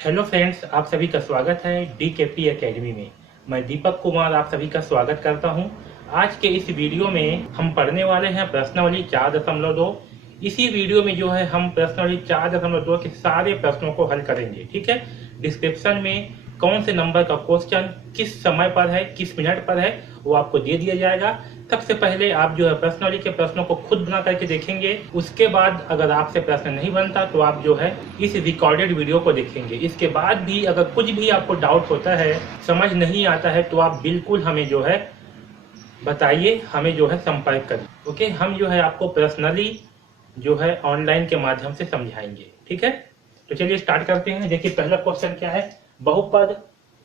Hello friends, आप सभी का स्वागत है DKP एकेडमी में। मैं दीपक कुमार आप सभी का स्वागत करता हूं। आज के इस वीडियो में हम पढ़ने वाले हैं प्रश्नावली 4.2। इसी वीडियो में जो है हम प्रश्नावली 4.2 के सारे प्रश्नों को हल करेंगे। ठीक है, डिस्क्रिप्शन में कौन से नंबर का क्वेश्चन किस समय पर है, किस मिनट पर है, वो आपको दे दिया जाएगा। सबसे पहले आप जो है प्रश्नावली के प्रश्नों को खुद बना करके देखेंगे। उसके बाद अगर आपसे प्रश्न नहीं बनता तो आप जो है इस रिकॉर्डेड वीडियो को देखेंगे। इसके बाद भी अगर कुछ भी आपको डाउट होता है, समझ नहीं आता है, तो आप बिल्कुल हमें जो है बताइए, हमें जो है संपर्क करें। ओके, हम जो है आपको पर्सनली जो है ऑनलाइन के माध्यम से समझाएंगे। ठीक है, तो चलिए स्टार्ट करते हैं। देखिए पहला क्वेश्चन क्या है। बहुपद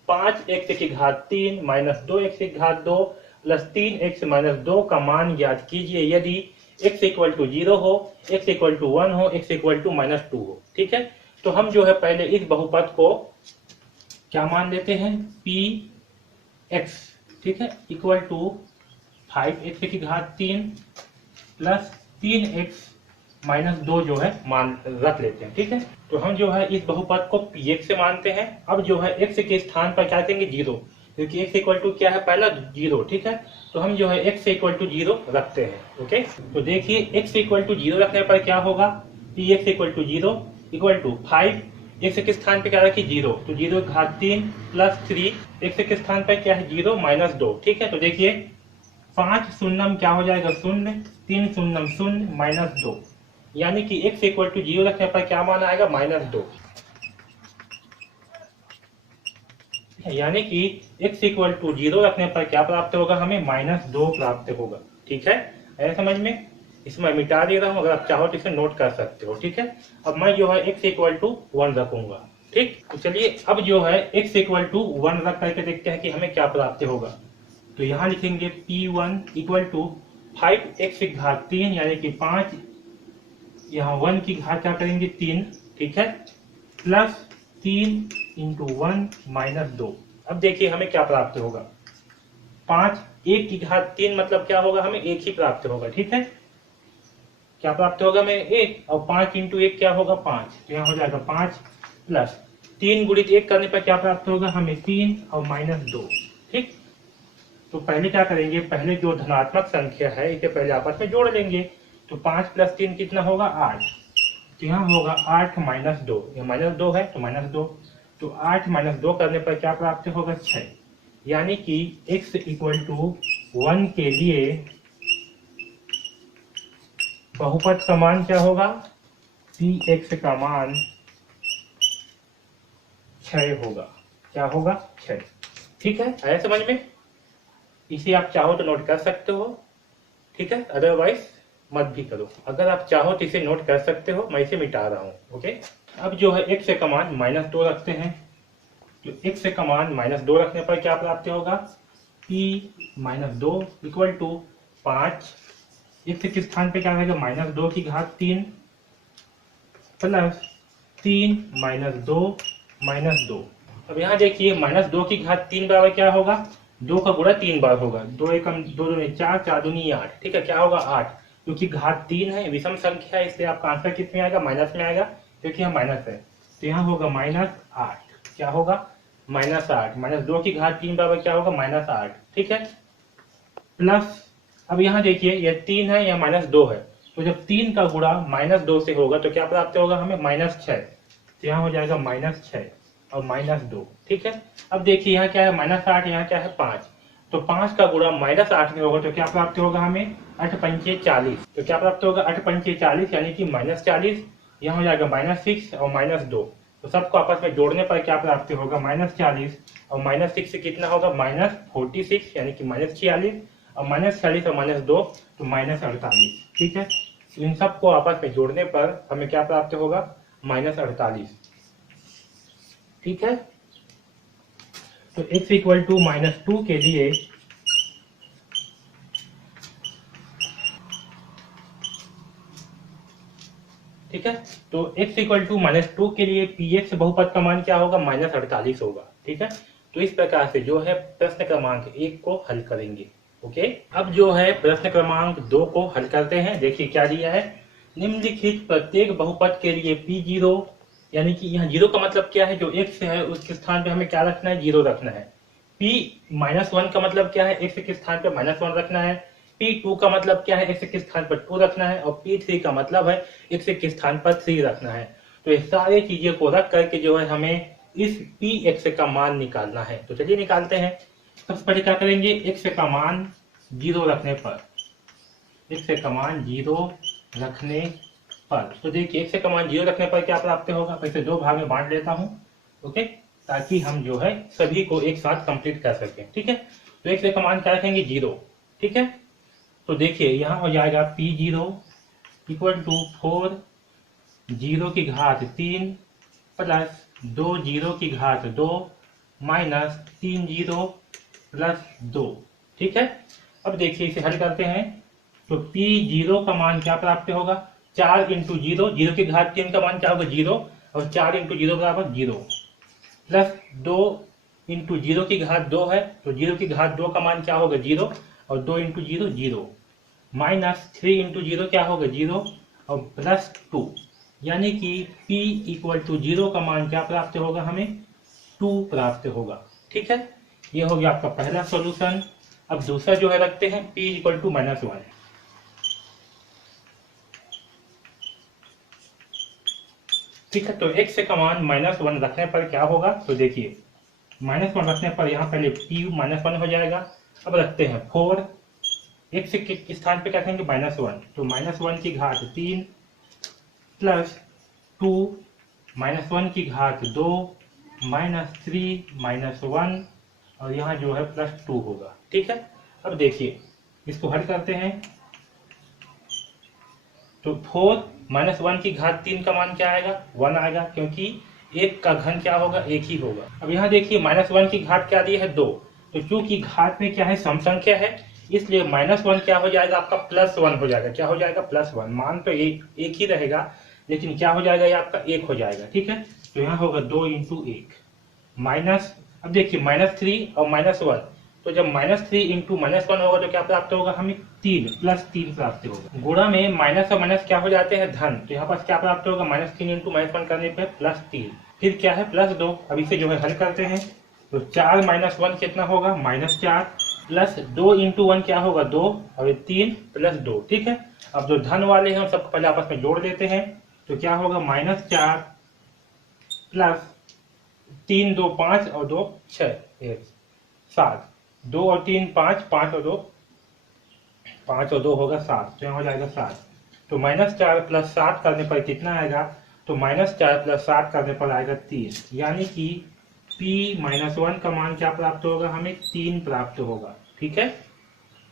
5x3 minus 2x2 plus 3x-2 का मान ज्ञात कीजिए यदि x इक्वल टू 0 हो, x इक्वल टू 1 हो, x इक्वल टू -2 हो। ठीक है, तो हम जो है पहले इस बहुपद को क्या मान लेते हैं, px, ठीक है, equal to 5x3 plus 3x-2 जो है मान रख लेते हैं। ठीक है, तो हम जो है इस बहुपद को px से मानते हैं। अब जो है x के स्थान पर क्या करेंगे, 0, क्योंकि x इक्वल टू क्या है, पहला 0। ठीक है, तो हम जो है x इक्वल टू 0 रखते हैं। ओके, तो देखिए x इक्वल टू 0 रखने पर क्या होगा, px equal to 0 equal to 5, x के स्थान पे क्या रखी, 0, तो 0 घात 3 प्लस 3, x के स्थान पर क्या है, 0 -2। ठीक है, तो देखिए 5 शून्यम क्या हो जाएगा, 0, 3 शून्यम 0 -2, यानी कि x इक्वल टू 0 रखने पर क्या मान आएगा, -2। यानी कि x इक्वल टू 0 रखने पर क्या प्राप्त होगा, हमें -2 प्राप्त होगा। ठीक है, ऐसा समझ में। इसमें मिटा दे रहा हूं, अगर आप चाहो तो इसे नोट कर सकते हो। ठीक है, अब मैं जो है x इक्वल टू 1 रखूंगा। ठीक, तो चलिए अब जो है x इक्वल टू 1 रख करके देखते हैं कि हमें क्या प्राप्त होगा। तो यहाँ लिखेंगे p1 इक्वल टू 5x घात 3, यानी कि 5, यहाँ 1 की घात क्या करेंगे, 3। ठीक है, प्लस 3 इंटू 1 -2। अब देखिए हमें क्या प्राप्त होगा, 5, 1 की घात 3 मतलब क्या होगा, हमें 1 ही प्राप्त होगा। ठीक है, क्या प्राप्त होगा, हमें 1, और 5 इंटू 1 क्या होगा, 5, तो यहाँ हो जाएगा 5 प्लस 3 गुणित 1 करने पर क्या प्राप्त होगा, हमें 3 और -2। ठीक, तो पहले क्या करेंगे, पहले जो धनात्मक संख्या है इसे पहले आपस में जोड़ लेंगे। तो 5 प्लस 3 कितना होगा, 8, तो यहाँ होगा 8 -2, ये -2 है तो -2, तो 8 -2 करने पर क्या प्राप्त होगा, 6, यानी कि x इक्वल टू 1 के लिए बहुपद का मान क्या होगा, px का मान 6 होगा। क्या होगा, 6। ठीक है, आया समझ में। इसे आप चाहो तो नोट कर सकते हो। ठीक है, अदरवाइज मत भी करो। अगर आप चाहो तो इसे नोट कर सकते हो, मैं इसे मिटा रहा हूँ। ओके, अब जो है x का मान -2 रखते हैं। तो x का मान -2 रखने पर क्या प्राप्त होगा, p -2 इक्वल टू 5, x के स्थान पे क्या रहेगा, -2 की घात 3 प्लस 3 -2 -2। अब यहाँ देखिए -2 की घात 3 बराबर क्या होगा, 2 का गुणा 3 बार होगा, 2 एकम 2 दूनी 4, 4 दूनी 8। ठीक है, क्या होगा, 8, क्योंकि घात 3 है, विषम संख्या है, इसलिए आपका आंसर किस में आएगा, माइनस में आएगा, क्योंकि यहाँ माइनस है। तो यहाँ होगा -8, क्या होगा, -8, -2 की घात 3 बराबर क्या होगा, -8। ठीक है, प्लस अब यहाँ देखिए ये 3 है, या -2 है, तो जब 3 का गुणा -2 से होगा तो क्या प्राप्त होगा, हमें -6, तो यहाँ हो जाएगा -6 और -2। ठीक है, अब देखिए यहाँ क्या है, -8, यहाँ क्या है, 5, तो 5 का गुणा -8 में होगा तो क्या प्राप्त होगा, हमें 8 पंचे 40, तो क्या प्राप्त होगा, 8 पंचे 40, यानी कि -40, यहाँ हो जाएगा -6 और -2, तो सबको आपस में जोड़ने पर क्या प्राप्त होगा, -40 और -6 से कितना होगा, -46, यानी कि -46, और -40 और -2 तो -48। ठीक है, इन सबको आपस में जोड़ने पर हमें क्या प्राप्त होगा, -48। ठीक है, तो x इक्वल टू -2 के लिए ठीक है, तो x इक्वल टू -2 के लिए px बहुपद का मान क्या होगा, -48 होगा। ठीक है, तो इस प्रकार से जो है प्रश्न क्रमांक 1 को हल करेंगे। ओके, अब जो है प्रश्न क्रमांक 2 को हल करते हैं। देखिए क्या दिया है, निम्नलिखित प्रत्येक बहुपद के लिए p0 यानी कि यहाँ जीरो का मतलब क्या है, जो x है उसके स्थान पे हमें क्या रखना है, जीरो रखना है। p -1 का मतलब क्या है, x के स्थान पे -1 रखना है। p2 का मतलब क्या है, x के स्थान पर 2 रखना है। और p3 का मतलब है x के स्थान पर 3 रखना है। तो ये सारी चीजें को रख करके जो है हमें इस px का मान निकालना है। तो चलिए निकालते हैं। सबसे पहले क्या करेंगे, x का मान 0 रखने पर, x का मान 0 रखने पर, तो देखिए x का मान 0 रखने पर क्या प्राप्त होगा, वैसे 2 भाग में बांट लेता हूं, ओके, ताकि हम जो है सभी को एक साथ कंप्लीट कर सकें। ठीक है, तो x का मान क्या रखेंगे, 0। ठीक है, तो देखिए यहाँ हो जाएगा p0 इक्वल टू 4 0 की घात 3 प्लस 2 0 की घात 2 माइनस 3 0 प्लस 2। ठीक है, अब देखिए इसे हल करते हैं। तो p0 का मान क्या प्राप्त होगा, 4 इंटू 0, 0 की घात 3 का मान क्या होगा, 0, और 4 इंटू 0 बराबर 0, प्लस 2 इंटू 0 की घात 2 है, तो 0 की घात 2 का मान क्या होगा, 0, और 2 इंटू 0 0, माइनस 3 इंटू 0 क्या होगा, 0, और प्लस 2, यानी कि p इक्वल टू 0 का मान क्या प्राप्त होगा, हमें 2 प्राप्त होगा। ठीक है, ये हो गया आपका पहला सॉल्यूशन। अब दूसरा जो है रखते हैं p इक्वल टू -1। ठीक है, तो x का मान -1 रखने पर क्या होगा, तो देखिए -1 रखने पर यहाँ पहले p -1 हो जाएगा। अब रखते हैं 4, x के स्थान पे क्या करेंगे, -1, तो -1 की घात 3 प्लस 2 -1 की घात 2 माइनस 3 -1, और यहाँ जो है प्लस 2 होगा। ठीक है, अब देखिए इसको हल करते हैं। तो 4 -1 की घात 3 का मान क्या आएगा, 1 आएगा, क्योंकि एक का घन क्या होगा, एक ही होगा। अब यहाँ देखिए -1 की घात क्या दी है, 2, तो चूंकि घात में क्या है, सम संख्या है, इसलिए -1 क्या हो जाएगा आपका, +1 हो जाएगा। क्या हो जाएगा, +1। मान तो एक ही रहेगा, लेकिन क्या हो जाएगा, ये आपका 1 हो जाएगा। ठीक है, तो यहाँ होगा 2 इंटू 1 माइनस, अब देखिए -3 और -1, तो जब -3 इंटू -1 होगा तो क्या प्राप्त होगा, हमें 3 +3 प्राप्त होगा। गुणा में माइनस और माइनस क्या हो जाते हैं, धन, तो यहाँ पर क्या प्राप्त होगा, -3 इंटू -1 करने पे +3, फिर क्या है +2। अब इसे जो है हल करते हैं। तो 4 - 1 कितना होगा, -4, प्लस 2 इंटू 1 क्या होगा, 2, और 3 प्लस 2। ठीक है, अब जो धन वाले हैं हम सबको पहले आपस में जोड़ देते हैं। तो क्या होगा, -4 प्लस 3 2 5 और 2 6 7, 2 और 3 5, 5 और 2 5 और 2 होगा 7, तो यहाँ हो जाएगा 7। तो -4 प्लस 7 करने पर कितना आएगा, तो -4 प्लस 7 करने पर आएगा 3, यानी कि p-1 का मान क्या प्राप्त होगा, हमें 3 प्राप्त होगा। ठीक है,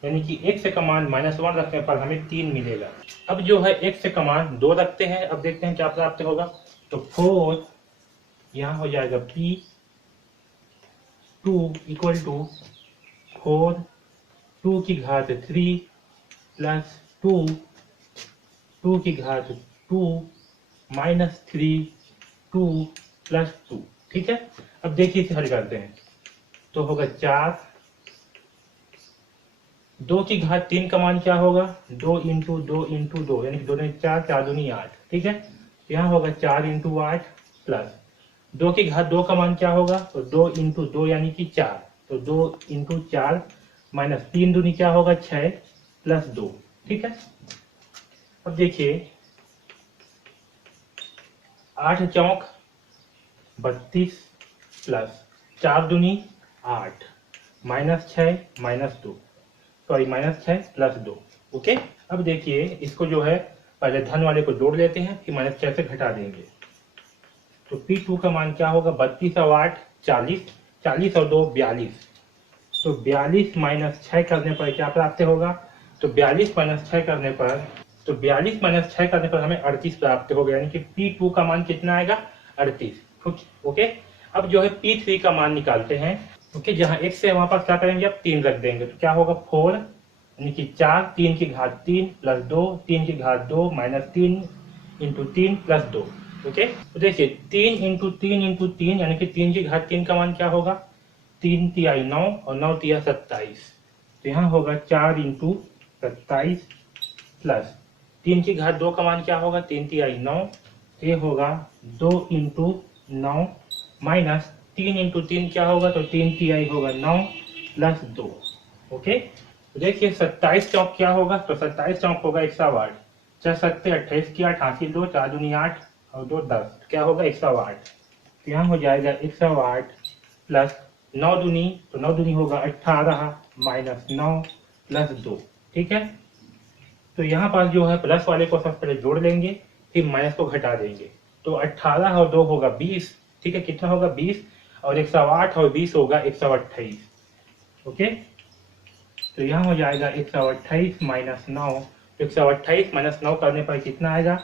यानी कि x का मान -1 रखने पर हमें 3 मिलेगा। अब जो है x का मान 2 रखते हैं। अब देखते हैं क्या प्राप्त होगा। तो 4 यहाँ हो जाएगा p2 इक्वल टू 4 2 की घात 3 प्लस 2 की घात 2 माइनस 3 2 प्लस 2। ठीक है, अब देखिए इसे हल करते हैं। तो होगा 4, 2 की घात 3 का मान क्या होगा, 2 इंटू 2 इंटू 2, यानी कि 2 4, 4 दूनी 8। ठीक है, यहाँ होगा 4 इंटू 8 प्लस 2 की घात 2 का मान क्या होगा, तो 2 इंटू 2 यानी कि 4, तो 2 इंटू 4 माइनस 3 दूनी क्या होगा, 6 प्लस 2। ठीक है, अब देखिए 8 चौक 32 प्लस 4 दूनी 8 -6 -2, सॉरी -6 प्लस 2। ओके, अब देखिए इसको जो है पहले धन वाले को जोड़ लेते हैं, फिर -6 से घटा देंगे। तो P2 का मान क्या होगा, 32 और 8 40, 40 और 2 42, तो 42 - 6 करने पर क्या प्राप्त होगा, तो 42 - 6 करने पर, तो 42 - 6 करने पर हमें 38 प्राप्त होगा, यानी कि P2 का मान कितना आएगा, 38। ओके, अब जो है P3 का मान निकालते हैं। ओके, जहाँ x है वहां पर क्या करेंगे, अब 3 रख देंगे, तो क्या होगा 4, यानी कि 4 3 की घात 3 प्लस 2 3 की घात 2 माइनस 3 इंटू 3 प्लस 2। ओके, तो देखिए 3 इंटू 3 इंटू 3, यानी कि 3 की घात 3 का मान क्या होगा, 3 तिहाई 9 और 9 तिहाई 27, तो यहाँ होगा 4 इंटू 27 प्लस 3 की घात 2 का मान क्या होगा, 3 तिहाई 9, ये होगा 2 इंटू 9 माइनस 3 इंटू 3 क्या होगा, तो 3 TI होगा 9 प्लस 2। ओके, तो देखिए 27 चौक क्या होगा, तो 27 चौक होगा 108, 4 सत्ते 28 की 88 2 4 दूनी 8 और 2 10, क्या होगा 108। तो यहाँ हो जाएगा 108 प्लस 9 दूनी, तो 9 दूनी होगा 18 माइनस 9 प्लस 2। ठीक है, तो यहाँ पर जो है प्लस वाले को सबसे पहले जोड़ लेंगे, फिर माइनस को घटा देंगे। तो 18 और 2 होगा 20। ठीक है, कितना होगा 20, और 108 और 20 होगा 128। ओके, तो यहाँ हो जाएगा 128 माइनस 9। 128 माइनस 9 करने पर कितना आएगा,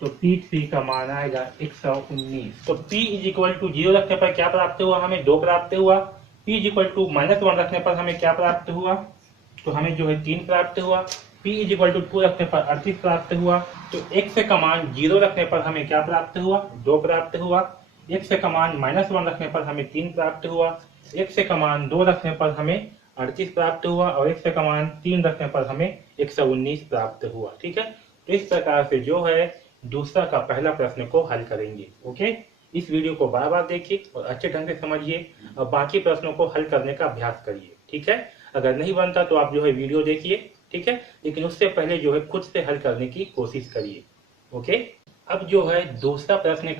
तो P3 का मान आएगा 119। तो P इज इक्वल टू 0 रखने पर क्या प्राप्त हुआ, हमें 2 प्राप्त हुआ। P इज इक्वल टू -1 रखने पर हमें क्या प्राप्त हुआ, तो हमें जो है 3 प्राप्त हुआ। P इज इक्वल टू 2 रखने पर 38 प्राप्त हुआ। तो x का मान 0 रखने पर हमें क्या प्राप्त हुआ, 2 प्राप्त हुआ। x का मान -1 रखने पर हमें 3 प्राप्त हुआ। x का मान 2 रखने पर हमें 38 प्राप्त हुआ, और x का मान 3 रखने पर हमें 119 प्राप्त हुआ। ठीक है, तो इस प्रकार से जो है दूसरा का पहला प्रश्न को हल करेंगे। ओके, इस वीडियो को बार बार देखिए और अच्छे ढंग से समझिए, और बाकी प्रश्नों को हल करने का अभ्यास करिए। ठीक है, अगर नहीं बनता तो आप जो है वीडियो देखिए। ठीक है, लेकिन उससे पहले जो है खुद से हल करने की कोशिश करिए। ओके, अब जो है दूसरा प्रश्न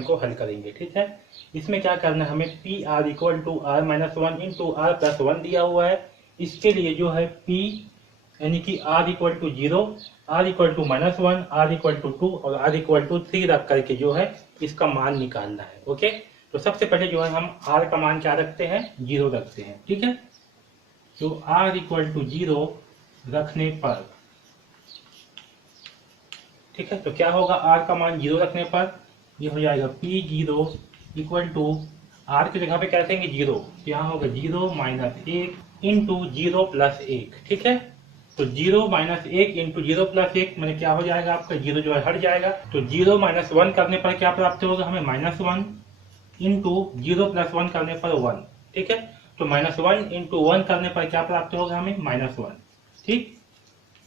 को हल करेंगे। ठीक है, इसमें क्या करना है, हमें P R equal to R minus 1 into R plus 1 दिया हुआ है। इसके लिए जो है पी यानी कि R equal to 0, R equal to -1, R equal to 2 और आर इक्वल टू 3 रख करके जो है इसका मान निकालना है। ओके, तो सबसे पहले जो है हम आर का मान क्या रखते हैं, 0 रखते हैं। ठीक है, तो r इक्वल टू 0 रखने पर, ठीक है, तो क्या होगा, r का मान 0 रखने पर ये हो जाएगा P0 इक्वल टू r की जगह पे क्या रखेंगे 0, तो यहाँ होगा 0 माइनस 1 इंटू 0 प्लस 1। ठीक है, तो 0 माइनस 1 इंटू 0 प्लस 1 मैंने क्या हो जाएगा, आपका 0 जो है हट जाएगा। तो 0 माइनस 1 करने पर क्या प्राप्त होगा हमें, -1 इंटू 0 प्लस 1 करने पर 1। ठीक है, तो -1 इंटू 1 करने पर क्या प्राप्त होगा हमें, -1। ठीक,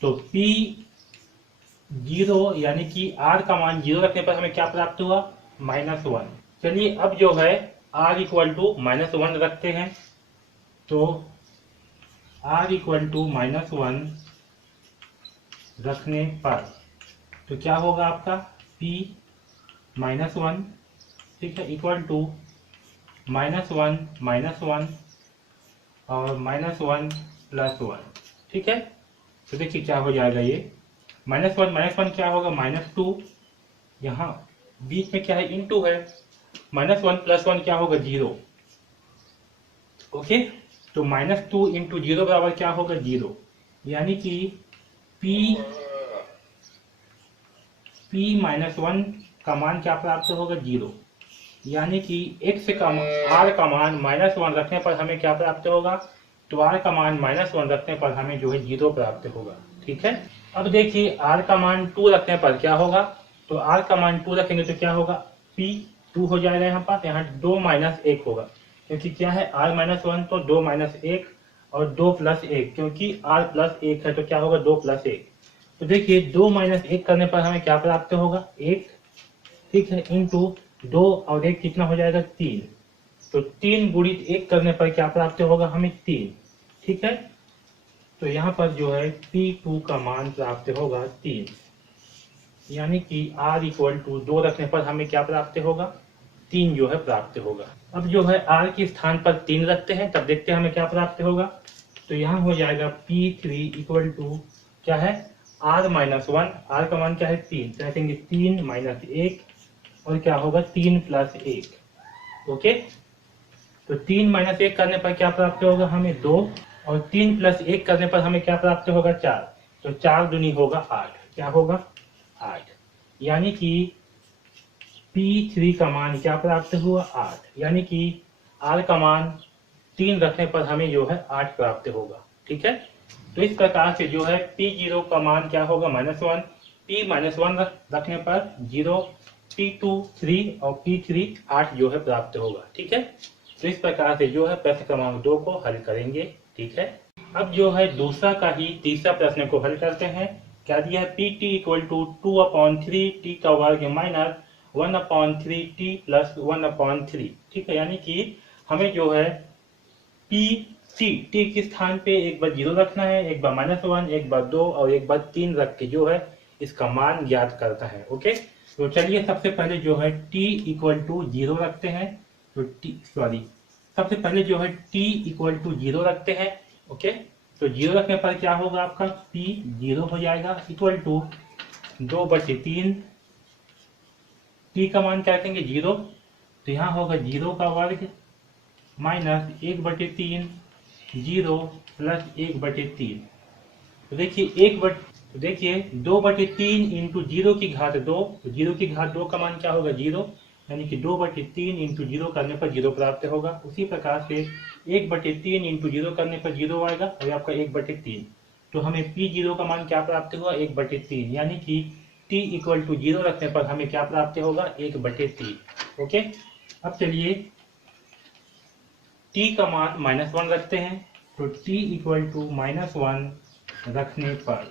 तो P0 यानी कि R का मान 0 रखने पर हमें क्या प्राप्त हुआ, -1। चलिए अब जो है R इक्वल टू -1 रखते हैं। तो R इक्वल टू -1 रखने पर तो क्या होगा आपका P -1, ठीक है, इक्वल टू -1 -1 और -1 प्लस 1। ठीक है, तो देखिए क्या हो जाएगा, ये -1 क्या होगा, -2, यहाँ बीच में क्या है, इनटू है, -1 प्लस 1 क्या होगा, 0। ओके, तो -2 इंटू 0 बराबर क्या होगा, 0, यानी कि P -1 का मान क्या प्राप्त होगा, 0, यानी कि x का r का मान -1 रखने पर हमें क्या प्राप्त होगा, तो r का मान -1 रखने पर हमें जो है 0 प्राप्त होगा। ठीक है, अब देखिए r का मान 2 रखने पर क्या होगा, तो r का मान 2 रखेंगे तो क्या होगा, P 2 हो जाएगा, यहाँ पास यहाँ 2 माइनस 1 होगा, क्योंकि क्या है r -1 तो 2 माइनस 1 और 2 प्लस 1, क्योंकि r प्लस 1 है तो क्या होगा 2 प्लस 1। तो देखिए 2 माइनस 1 करने पर हमें क्या प्राप्त होगा, 1। ठीक है, इंटू 2 और 1 कितना हो जाएगा, 3। तो 3 गुणित 1 करने पर क्या प्राप्त होगा हमें, 3। ठीक है, तो यहाँ पर जो है P2 का मान प्राप्त होगा 3, यानी कि R इक्वल टू 2 रखने पर हमें क्या प्राप्त होगा, 3 जो है प्राप्त होगा। अब जो है R के स्थान पर 3 रखते हैं, तब देखते हैं हमें क्या प्राप्त होगा। तो यहाँ हो जाएगा P3 इक्वल टू क्या है, R -1, R का मान क्या है 3, तो रखेंगे 3 माइनस 1 और क्या होगा 3 प्लस 1। ओके, तो 3 माइनस 1 करने पर क्या प्राप्त होगा हमें 2, और 3 प्लस 1 करने पर हमें क्या प्राप्त होगा, 4। तो 4 दूनी होगा 8, क्या होगा 8, यानी कि P3 का मान क्या प्राप्त हुआ, 8, यानी कि R का मान 3 रखने पर हमें जो है 8 प्राप्त होगा। ठीक है, तो इस प्रकार से जो है P0 का मान क्या होगा, -1, P -1 रखने पर 0, P2 3 और P3 8 जो है प्राप्त होगा। ठीक है, तो इस प्रकार से जो है प्रश्न क्रमांक 2 को हल करेंगे। ठीक है, अब जो है दूसरा का ही तीसरा प्रश्न को हल करते हैं। क्या दिया है, PT इक्वल टू 2/3 t का वर्ग माइनस 1/3t प्लस 1/3, ठीक है। यानी कि हमें जो है पी टी के स्थान पे एक बार 0 रखना है, एक बार -1, एक बार 2 और एक बार 3 रख के जो है इसका मान ज्ञात करता है। ओके, तो चलिए सबसे पहले जो है t इक्वल टू 0 रखते हैं। तो सबसे पहले जो है t इक्वल टू 0 रखते हैं। ओके, तो 0 रखने पर क्या होगा, आपका p 0 हो जाएगा, इक्वल टू 2/3। t का मान क्या रखेंगे 0, तो यहाँ होगा 0 का वर्ग माइनस 1/3, 0 प्लस 1/3। तो देखिए 2/3 इंटू 0 की घात 2, तो 0 की घात 2 का मान क्या होगा 0, यानी कि 2/3 इंटू 0 करने पर 0 प्राप्त होगा। उसी प्रकार से 1/3 इंटू 0 करने पर 0 आएगा और आपका 1/3। तो हमें P0 का मान क्या प्राप्त हुआ 1/3, यानी कि t इक्वल टू 0 रखने पर हमें क्या प्राप्त होगा 1/3। ओके, अब चलिए t का मान -1 रखते हैं। तो t इक्वल टू -1 रखने पर,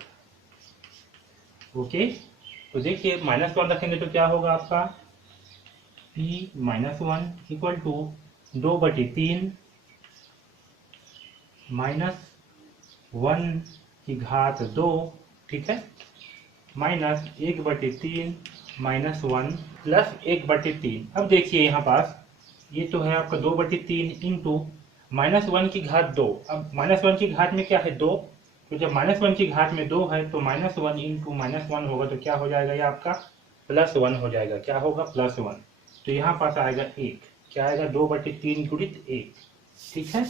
ओके, तो देखिए -1 रखेंगे तो क्या होगा आपका p -1 इक्वल टू 2/3 -1 की घात 2, ठीक है, माइनस 1/3 -1 प्लस 1/3। अब देखिए यहाँ पास ये तो है आपका 2/3 इंटू -1 की घात 2। अब -1 की घात में क्या है 2, तो जब -1 की घात में 2 है तो -1 इंटू -1 होगा तो क्या हो जाएगा ये आपका +1 हो जाएगा। क्या होगा +1, तो यहाँ पास आएगा 1, क्या आएगा 2/3 गुणित 1, ठीक है।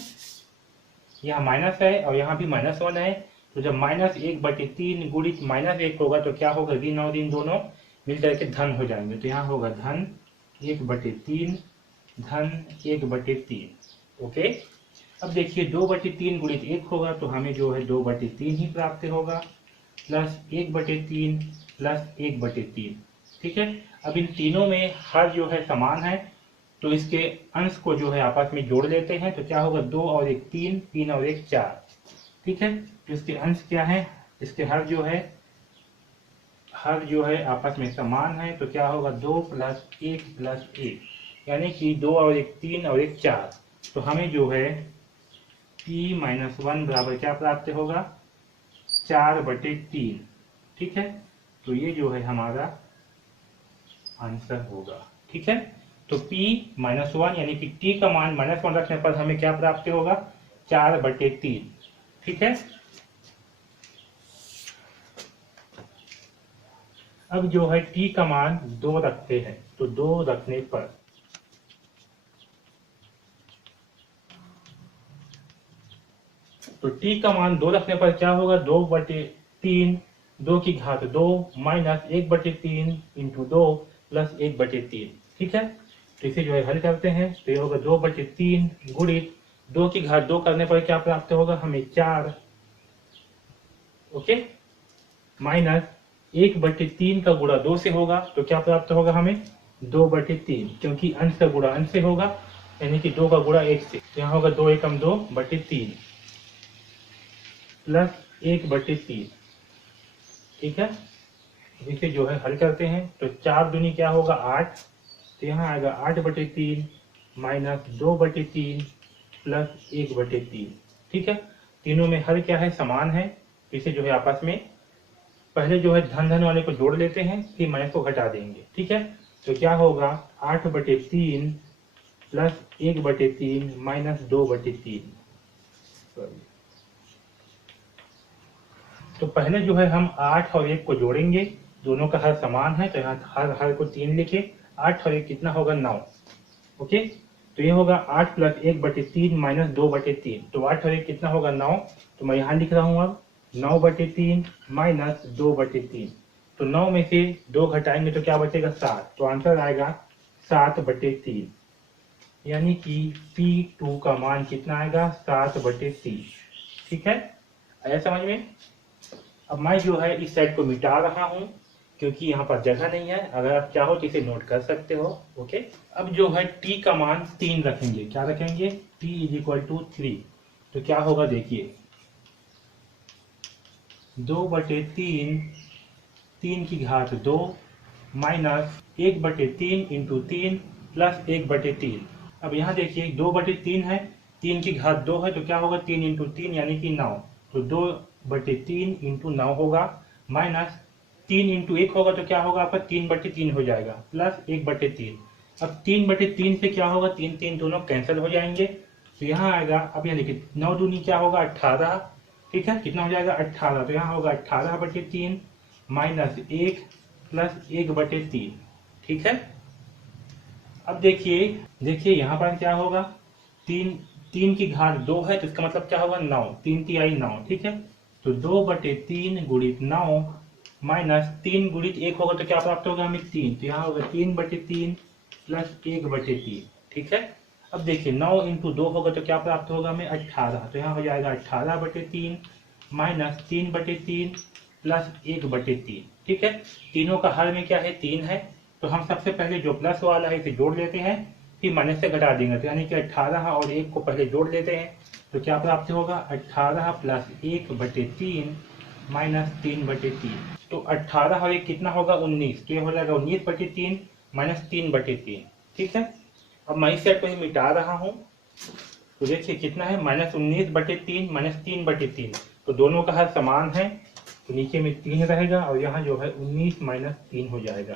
यहाँ माइनस है और यहाँ भी -1 है, तो जब -1/3 गुणित -1 होगा तो क्या होगा, ऋण और ऋण दोनों मिल करके धन हो जाएंगे। तो यहाँ होगा धन 1/3, धन 1/3। ओके, अब देखिए 2/3 गुणित 1 होगा तो हमें जो है 2/3 ही प्राप्त होगा, प्लस 1/3 प्लस 1/3, ठीक है। अब इन तीनों में हर जो है समान है, तो इसके अंश को जो है आपस में जोड़ लेते हैं। तो क्या होगा 2 और 1 3, 3 और 1 4, ठीक है। तो इसके अंश क्या है, इसके हर जो है आपस में समान है। तो क्या होगा 2 प्लस 1 प्लस 1, यानी कि 2 और 1 3 और 1 4। तो हमें जो है p-1 बराबर क्या प्राप्त होगा 4/3, ठीक है। तो ये जो है हमारा आंसर होगा, ठीक है। तो p-1 यानी कि t का मान -1 रखने पर हमें क्या प्राप्त होगा 4/3, ठीक है। अब जो है t का मान 2 रखते हैं, तो 2 रखने पर t का मान 2 रखने पर क्या होगा 2/3, 2 की घात 2 माइनस 1/3 इंटू 2 प्लस 1/3, ठीक है। तो इसे जो है हल करते हैं तो ये होगा 2/3 गुणित 2 की घात 2 करने पर क्या प्राप्त होगा हमें 4, ओके, माइनस 1/3 का गुणा 2 से होगा तो क्या प्राप्त होगा हमें 2/3, क्योंकि अंश का गुणा अंश से होगा, यानी कि 2 का गुणा 1 से। यहाँ होगा 2 एकम 2/3 प्लस 1/3, ठीक है। इसे जो है हल करते हैं तो 4 दूनी क्या होगा 8, तो यहाँ आएगा 8/3 माइनस 2/3 प्लस 1/3, ठीक है। तीनों में हल क्या है समान है, इसे जो है आपस में पहले जो है धन धन वाले को जोड़ लेते हैं, फिर माइनस को घटा देंगे, ठीक है। तो क्या होगा 8/3 प्लस 1/3 माइनस 2/3। तो पहले जो है हम 8 और 1 को जोड़ेंगे, दोनों का हर समान है तो यहाँ हर को 3 लिखे, 8 और 1 कितना होगा 9, ओके। तो ये होगा 8 प्लस 1/3 माइनस 2/3, तो 8 और 1 कितना होगा 9, तो मैं यहाँ लिख रहा हूँ अब 9/3 माइनस 2/3। तो 9 में से 2 घटाएंगे तो क्या बचेगा 7, तो आंसर आएगा 7/3, यानी कि P2 का मान कितना आएगा 7/3, ठीक है। आया समझ में। अब मैं जो है इस साइड को मिटा रहा हूँ क्योंकि यहाँ पर जगह नहीं है, अगर आप चाहो तो इसे नोट कर सकते हो, ओके। अब जो है t का मान 3 रखेंगे, क्या रखेंगे t इक्वल टू 3, तो क्या होगा देखिए 2/3 3 की घात 2 माइनस 1/3 इंटू 3 प्लस 1/3। अब यहाँ देखिए 2/3 है, 3 की घात 2 है, तो क्या होगा 3 इंटू 3 यानी कि 9, तो 2/3 इंटू 9 होगा, माइनस 3 इंटू 1 होगा तो क्या होगा आपका 3/3 हो जाएगा, प्लस 1/3। अब 3/3 से क्या होगा, 3 3 दोनों कैंसिल हो जाएंगे, तो यहाँ आएगा, अब यहाँ देखिए 9 दूनी क्या होगा 18, ठीक है, कितना हो जाएगा 18, तो यहाँ होगा 18/3 माइनस 1 प्लस 1/3, ठीक है। अब देखिए यहाँ पर क्या होगा, 3 की घात 2 है, तो इसका मतलब क्या होगा 9, 3 तिहाई 9, ठीक है, तो 2/3 गुणित 9 माइनस 3 गुणित 1 होगा तो क्या प्राप्त होगा हमें 3, तो यहाँ होगा 3/3 प्लस 1/3, ठीक है। अब देखिए 9 इंटू 2 होगा तो क्या प्राप्त होगा हमें 18, तो यहाँ हो जाएगा 18/3 माइनस 3/3 प्लस 1/3, ठीक है। तीनों का हर में क्या है 3 है, तो हम सबसे पहले जो प्लस वाला है इसे जोड़ लेते हैं, फिर माइनस से घटा देंगे, तो यानी कि 18 और 1 को पहले जोड़ लेते हैं, तो क्या प्राप्त होगा 18 प्लस 1/3 माइनस 3/3, तो 18 और 1 कितना होगा 19, तो ये हो जाएगा 19/3 माइनस 3/3, ठीक है। अब मैं इस साइड को ही मिटा रहा हूँ, तो देखिए कितना है माइनस 19/3 माइनस 3/3, तो दोनों का हर समान है, तो नीचे में 3 रहेगा और यहाँ जो है 19 माइनस 3 हो जाएगा,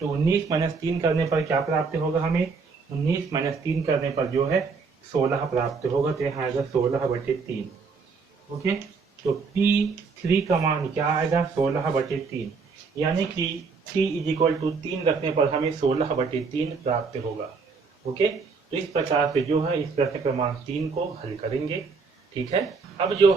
तो 19 माइनस 3 करने पर क्या प्राप्त होगा हमें, 19 माइनस 3 करने पर जो है 16 प्राप्त होगा, तो यहाँ आएगा 16/3, ओके। तो P3 का मान क्या आएगा 16/3, यानी कि T = 3 रखने पर हमें 16/3 प्राप्त होगा, ओके। तो इस प्रकार से जो है इस प्रश्न क्रमांक 3 को हल करेंगे, ठीक है। अब जो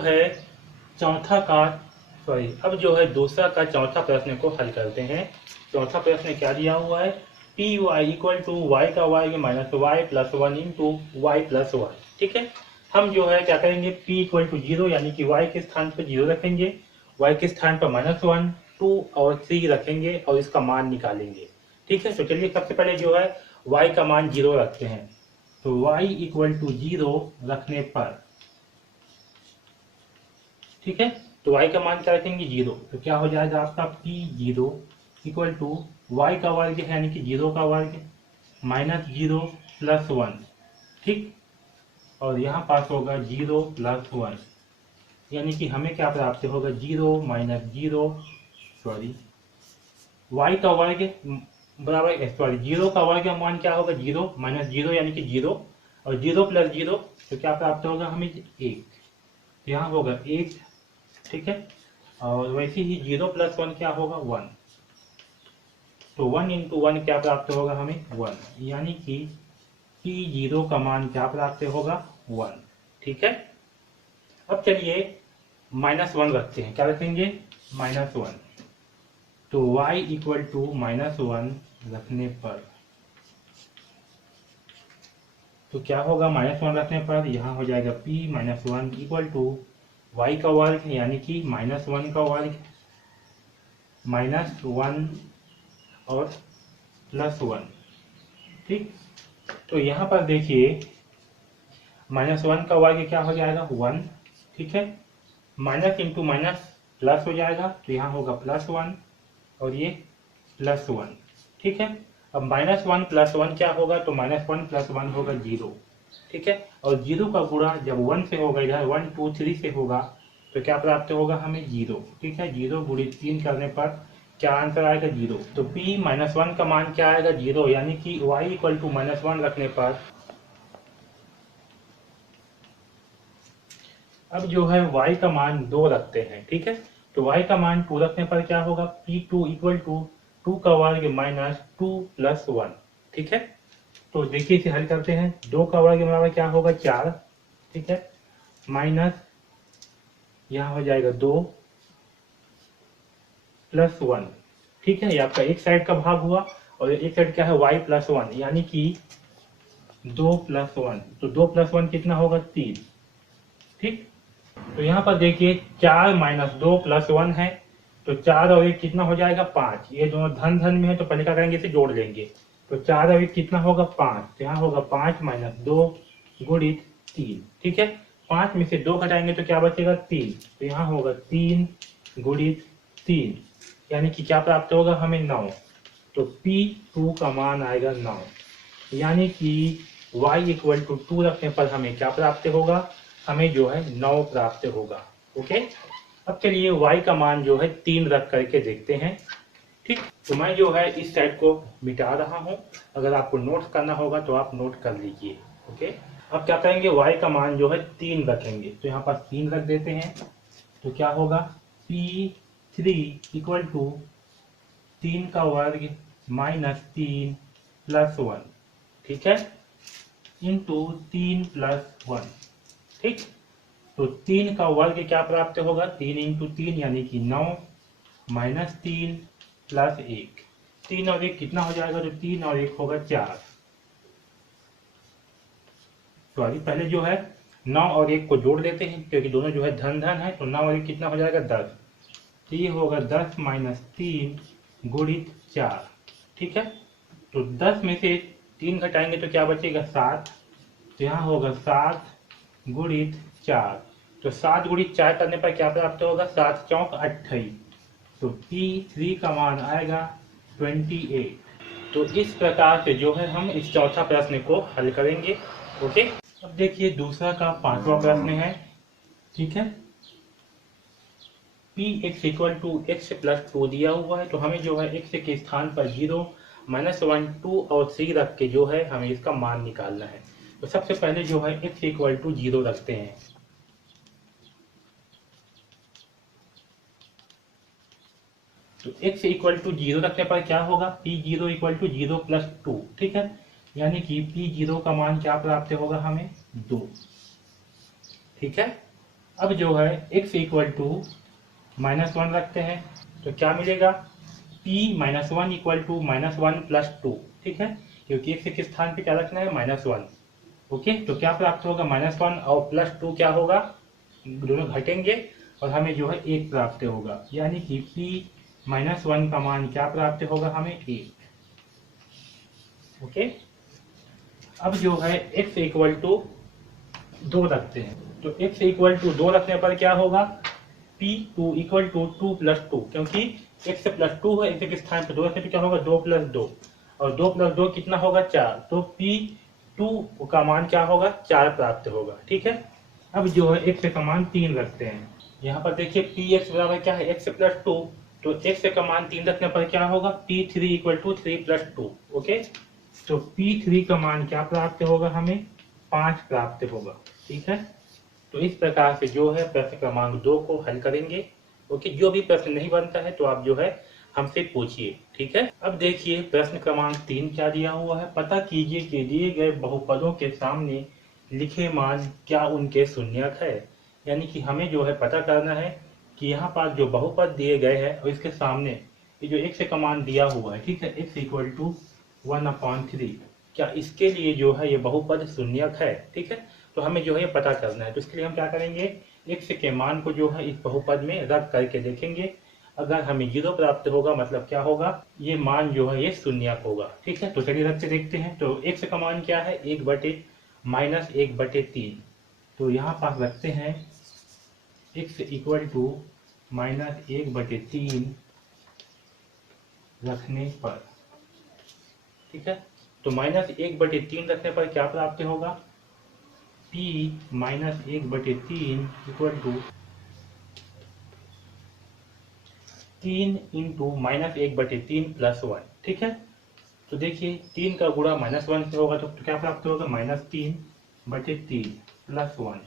है दूसरा का चौथा प्रश्न को हल करते हैं। चौथा प्रश्न क्या दिया हुआ है, P Y equal to Y का वर्ग minus Y plus 1 into Y plus 1, ठीक है। हम जो है क्या करेंगे, p = 0 यानी कि y के स्थान पर 0 रखेंगे, y के स्थान पर -1, 2 और 3 रखेंगे और इसका मान निकालेंगे, ठीक है। तो चलिए सबसे पहले जो है y का मान 0 रखते हैं, तो y = 0 रखने पर, ठीक है, तो y का मान क्या रखेंगे 0, तो क्या हो जाएगा आपका p0 = y का वर्ग है यानी कि 0 का वर्ग माइनस 0 प्लस 1, ठीक, और यहाँ पास होगा 0 प्लस 1, यानी कि हमें क्या प्राप्त होगा 0 माइनस 0, y का वर्ग बराबर 0 का वर्ग मान क्या होगा 0 माइनस 0 यानी कि 0, और 0 प्लस 0 तो क्या प्राप्त होगा हमें 1, तो यहाँ होगा 1, ठीक है। और वैसे ही 0 प्लस 1 क्या होगा 1, तो 1 इंटू 1 क्या प्राप्त होगा हमें 1, यानी कि P0 का मान क्या प्राप्त होगा 1, ठीक है। अब चलिए -1 रखते हैं, क्या रखेंगे -1, तो y = -1 रखने पर तो क्या होगा -1 रखने पर यहाँ हो जाएगा p -1 = y का वर्ग यानी कि -1 का वर्ग -1 और +1, ठीक। तो यहाँ पर देखिए -1 का वर्ग क्या हो जाएगा 1, ठीक है, माइनस इंटू माइनस प्लस हो जाएगा, तो यहाँ होगा +1 और ये +1, ठीक है। अब -1 + 1 क्या होगा, तो -1 + 1 होगा 0, ठीक है, और 0 का गुणा जब 1 से होगा, इधर 1 2 3 से होगा, तो क्या प्राप्त होगा हमें 0, ठीक है। 0 × 3 करने पर क्या आंसर आएगा 0, तो p -1 का मान क्या आएगा 0, यानी कि y = -1 रखने पर अब जो है y का मान 2 रखते हैं, ठीक है, तो y का मान 2 रखने पर क्या होगा p2 = 2 का वर्ग माइनस 2 + 1, ठीक है। तो देखिए इसे हल करते हैं, 2 का वर्ग बराबर क्या होगा 4, ठीक है, माइनस यहाँ हो जाएगा 2 + 1, ठीक है, ये आपका एक साइड का भाग हुआ और एक साइड क्या है y + 1, यानी कि 2 + 1, तो 2 + 1 कितना होगा 3, ठीक। तो यहाँ पर देखिए 4 - 2 + 1 है, तो 4 और 1 कितना हो जाएगा 5, ये दोनों धन धन में है, तो पहले क्या करेंगे इसे जोड़ लेंगे, तो 4 और 1 कितना होगा 5, तो यहाँ होगा 5 - 2 × 3, ठीक है, 5 में से 2 घटाएंगे तो क्या बचेगा 3, तो यहाँ होगा 3 × 3, यानी कि क्या प्राप्त होगा हमें 9, तो P2 का मान आएगा 9, यानी कि y इक्वल टू 2 रखने पर हमें क्या प्राप्त होगा, हमें जो है 9 प्राप्त होगा। ओके, अब चलिए y का मान जो है 3 रख करके देखते हैं। ठीक, तो मैं जो है इस साइड को मिटा रहा हूँ, अगर आपको नोट करना होगा तो आप नोट कर लीजिए। ओके, अब क्या करेंगे, y का मान जो है 3 रखेंगे, तो यहाँ पर 3 रख देते हैं। तो क्या होगा, P3 इक्वल टू 3 का वर्ग माइनस 3 प्लस 1, ठीक है, इंटू 3 प्लस 1। ठीक, तो 3 का वर्ग क्या प्राप्त होगा, 3 इंटू 3 यानी कि 9 माइनस 3 प्लस 1। 3 और 1 कितना हो जाएगा, तो 3 और 1 होगा 4। सॉरी, पहले जो है 9 और 1 को जोड़ देते हैं क्योंकि दोनों जो है धन धन है, तो 9 और 1 कितना हो जाएगा, 10। तो ये होगा 10 माइनस 3 गुणित 4। ठीक है, तो 10 में से 3 घटाएंगे तो क्या बचेगा, 7। तो यहाँ होगा 7 गुणित 4। तो 7 गुणित 4 करने पर क्या प्राप्त होगा, 7 चौक 28। तो P3 का मान आएगा 28। तो इस प्रकार से जो है हम इस चौथा प्रश्न को हल करेंगे। ओके, अब देखिए दूसरा का 5वां प्रश्न है। ठीक है, Px equal to x plus 2 दिया हुआ है, तो हमें जो है x के स्थान पर 0 -1 2 और 3 रख के जो है हमें इसका मान निकालना है। तो सबसे पहले जो है x इक्वल टू 0 रखते हैं। तो x इक्वल टू 0 रखने पर क्या होगा, P0 इक्वल टू 0 प्लस 2। ठीक है, यानी कि P0 का मान क्या प्राप्त होगा, हमें 2। ठीक है, अब जो है x इक्वल टू -1 रखते हैं, तो क्या मिलेगा, P-1 इक्वल टू -1 प्लस 2। ठीक है, क्योंकि x के स्थान पे क्या रखना है, -1। ओके, तो क्या प्राप्त होगा, -1 और प्लस 2 क्या होगा, दोनों घटेंगे और हमें जो है 1 प्राप्त होगा, यानी कि P-1 का मान क्या प्राप्त होगा, हमें 1। ओके, अब जो है x इक्वल टू 2 रखते हैं, तो x इक्वल टू 2 रखने पर क्या होगा, P2 इक्वल टू 2 प्लस 2, क्योंकि x प्लस 2 है, x के स्थान पर 2 रखने पर क्या होगा, 2 प्लस 2, और 2 प्लस 2 कितना होगा, 4। तो P2 का मान क्या होगा, 4 प्राप्त होगा। ठीक है, अब जो है x का मान 3 रखते हैं। यहाँ पर देखिए Px बराबर क्या है, x प्लस 2, तो x का मान 3 रखने पर क्या होगा, P3 equal to 3 plus 2। Okay, तो P3 का मान क्या प्राप्त होगा, हमें 5 प्राप्त होगा। ठीक है, तो इस प्रकार से जो है प्रश्न क्रमांक 2 को हल करेंगे। ओके, जो भी प्रश्न नहीं बनता है तो आप जो है हमसे पूछिए। ठीक है, अब देखिए प्रश्न क्रमांक 3 क्या दिया हुआ है, पता कीजिए कि दिए गए बहुपदों के सामने लिखे मान क्या उनके शून्यक है। यानी कि हमें जो है पता करना है कि यहाँ पर जो बहुपद दिए गए हैं और इसके सामने ये जो x का मान दिया हुआ है, ठीक है, x इक्वल टू 1/3, क्या इसके लिए जो है ये बहुपद शून्यक है। ठीक है, तो हमें जो है ये पता करना है, तो इसके लिए हम क्या करेंगे, x के मान को जो है इस बहुपद में रख करके देखेंगे। अगर हमें 0 प्राप्त होगा मतलब क्या होगा, ये मान जो है ये शून्यक होगा। ठीक है, तो चलिए रख के देखते हैं। तो x का मान क्या है, 1/-1/3। तो यहाँ पास रखते हैं x इक्वल टू -1/3 रखने पर। ठीक है, तो -1/3 रखने पर क्या प्राप्त होगा, P-1/3 equal to 3 into -1/3 plus 1। ठीक है, तो देखिए 3 का गुणा -1 से होगा तो क्या प्राप्त होगा, -3/3 प्लस 1।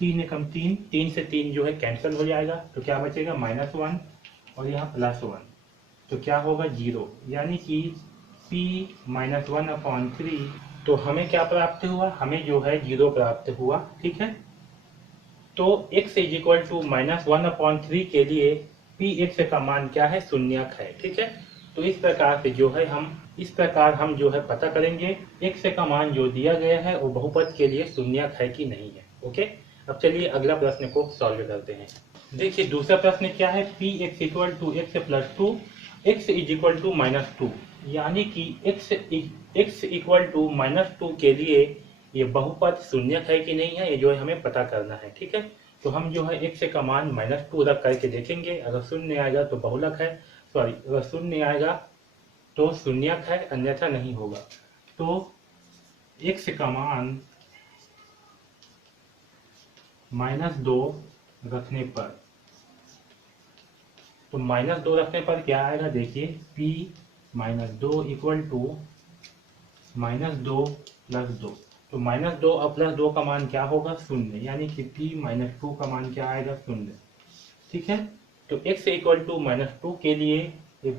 3 एकम 3, 3 से 3 जो है कैंसिल हो जाएगा, तो क्या बचेगा, -1 और यहाँ +1, तो क्या होगा, 0। यानी कि P-1/3, तो हमें क्या प्राप्त हुआ, हमें जो है 0 प्राप्त हुआ। ठीक है, तो x इज इक्वल टू -1/3 के लिए Px का मान क्या है, शून्यक है। ठीक है, तो इस प्रकार से जो है हम जो है पता करेंगे x का मान जो दिया गया है वो बहुपद के लिए शून्यक है कि नहीं है। ओके, अब चलिए अगला प्रश्न को सॉल्व करते हैं। देखिए दूसरा प्रश्न क्या है, Px equal to x plus 2, x is equal to -2, यानी कि x इक्वल टू -2 के लिए ये बहुपद शून्यक है कि नहीं है, ये जो है हमें पता करना है। ठीक है, तो हम जो है x का मान -2 रख करके देखेंगे। अगर शून्य आएगा तो बहुलक है, सॉरी, अगर शून्य आएगा तो शून्यक है, अन्यथा नहीं होगा। तो x का मान -2 रखने पर, तो -2 रखने पर क्या आएगा देखिए, p -2 इक्वल टू -2 + 2। तो -2 और +2 का मान क्या होगा, 0, यानी कि p -2 का मान क्या आएगा, 0। ठीक है, तो x इक्वल टू -2 के लिए ये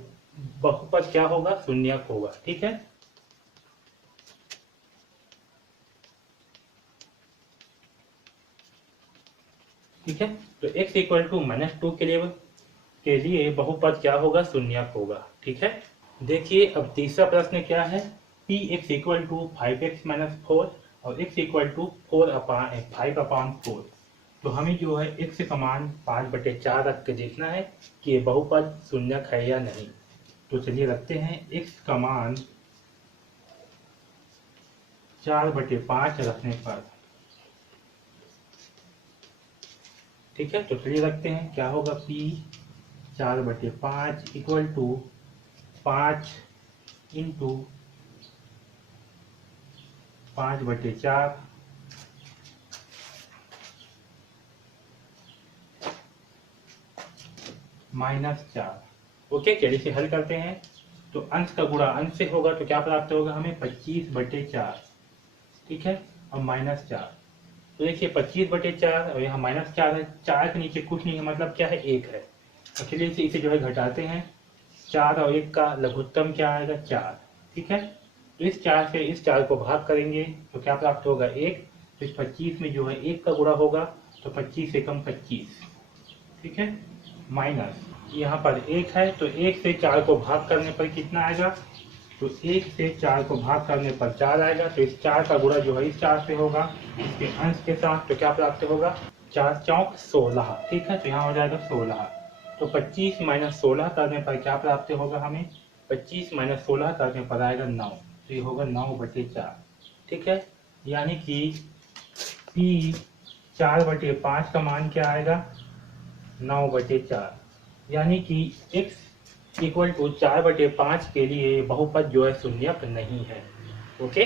बहुपद क्या होगा, शून्यक होगा। ठीक है, ठीक है, तो x इक्वल टू -2 के लिए बहुपद क्या होगा, शून्यक होगा। ठीक है, देखिए अब तीसरा प्रश्न क्या है, px इक्वल टू 5x - 4 और x इक्वल टू 5/4। तो हमें जो है x का मान 5/4 रख के देखना है कि ये बहुपद शून्यक है या नहीं। तो चलिए रखते हैं x का मान 4/5 रखने पर। ठीक है, तो चलिए रखते हैं क्या होगा, p 4/5 equal to 5 into 5/4 -4। Okay, चलिए इसे हल करते हैं। तो अंश का गुणा अंश से होगा तो क्या प्राप्त होगा हमें, 25/4। ठीक है, और -4। तो देखिए 25/4 और यहाँ -4 है, 4 के नीचे कुछ नहीं है, मतलब क्या है, 1 है। तो चलिए इसे जो है घटाते हैं, 4 और 1 का लघुत्तम क्या आएगा, 4। ठीक है, तो इस 4 से इस 4 को भाग करेंगे तो क्या प्राप्त होगा, 1। तो इस 25 में जो है 1 का गुणा होगा, तो 25 से कम 25। ठीक है, माइनस यहाँ पर 1 है, तो 1 से 4 को भाग करने पर कितना आएगा, तो 1 से 4 को भाग करने पर 4 आएगा। तो इस 4 का गुणा जो है इस 4 से होगा, इसके अंश के साथ, तो क्या प्राप्त होगा, 4 चौक 16। ठीक है, तो यहाँ हो जाएगा 16। तो 25 - 16 करने पर क्या प्राप्त होगा हमें, 25 - 16 करने पर आएगा 9। तो ये होगा 9/4। ठीक है, यानी कि p 4/5 का मान क्या आएगा, 9/4। यानी कि x इक्वल टू 4/5 के लिए बहुपद जो है शून्यक नहीं है। ओके,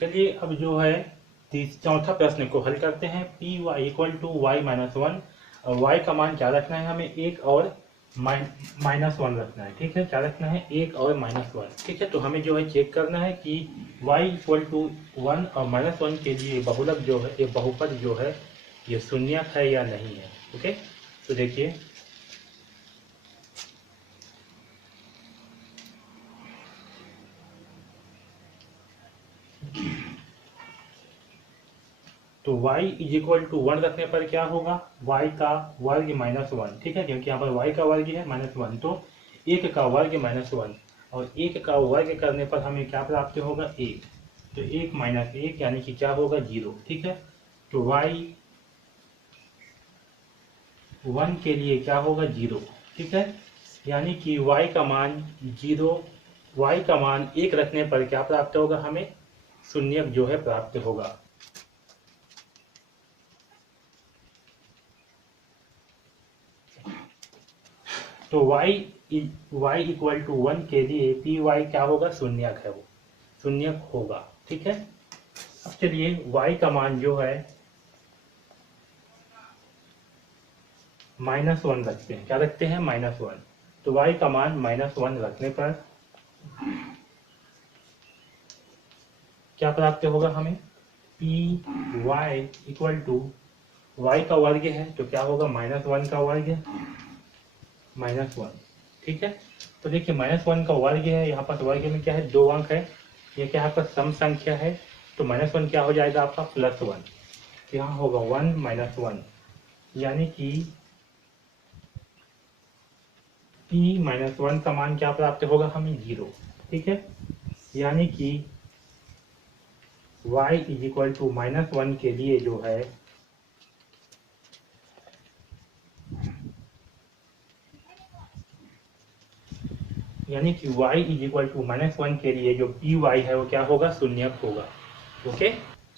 चलिए अब जो है चौथा प्रश्न को हल करते हैं। P Y equal to Y -1 और y का मान क्या रखना है हमें, 1 और -1 रखना है। ठीक है, क्या रखना है, 1 और -1। ठीक है, तो हमें जो है चेक करना है कि y इक्वल टू 1 और -1 के लिए बहुलक जो है, ये बहुपद जो है ये शून्यक है या नहीं है। ओके, तो देखिए तो y इज इक्वल टू 1 रखने पर क्या होगा, y का वर्ग -1। ठीक है, क्योंकि यहाँ पर y का वर्ग है -1, तो 1 का वर्ग -1 और 1 का वर्ग करने पर हमें क्या प्राप्त होगा, 1। तो 1 - 1 यानी कि क्या होगा, 0। ठीक है, तो y 1 के लिए क्या होगा, 0। ठीक है, यानी कि y का मान 0, y का मान 1 रखने पर क्या प्राप्त होगा हमें, शून्यक जो है प्राप्त होगा। तो y इक्वल टू 1 के लिए पी वाई क्या होगा, शून्यक है, वो शून्यक होगा। ठीक है, अब चलिए y का मान जो है -1 रखते हैं। क्या रखते हैं, -1। तो y का मान -1 रखने पर क्या प्राप्त होगा हमें, P Y equal to Y का वर्ग है, तो क्या होगा, -1 का वर्ग है, -1। ठीक है, तो देखिए -1 का वर्ग है, यहाँ पर वर्ग में क्या है, 2 अंक है, ये क्या है आपका सम संख्या है, तो -1 क्या हो जाएगा आपका, +1। यहाँ होगा 1 - 1, यानी कि p -1 का मान क्या प्राप्त होगा हमें, 0। ठीक है, यानी कि y इज इक्वल टू -1 के लिए जो है यानी कि y इज इक्वल टू -1 के लिए जो पी वाई है वो क्या होगा, शून्यक होगा। ओके,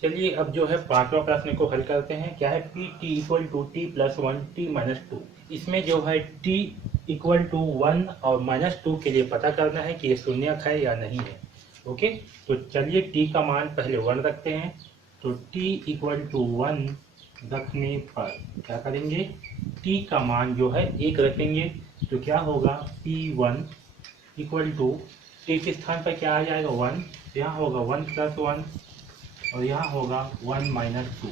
चलिए अब जो है पांचवा प्रश्न को हल करते हैं। क्या है, P T equal to T +1 t -2। इसमें जो है t इक्वल टू 1 और -2 के लिए पता करना है कि ये शून्यक है या नहीं है। ओके, तो चलिए t का मान पहले 1 रखते हैं। तो t इक्वल टू 1 रखने पर क्या करेंगे, t का मान जो है 1 रखेंगे। तो क्या होगा, p1 इक्वल टू t के स्थान पर क्या आ जाएगा 1, यहाँ होगा 1 + 1 और यहाँ होगा 1 - 2।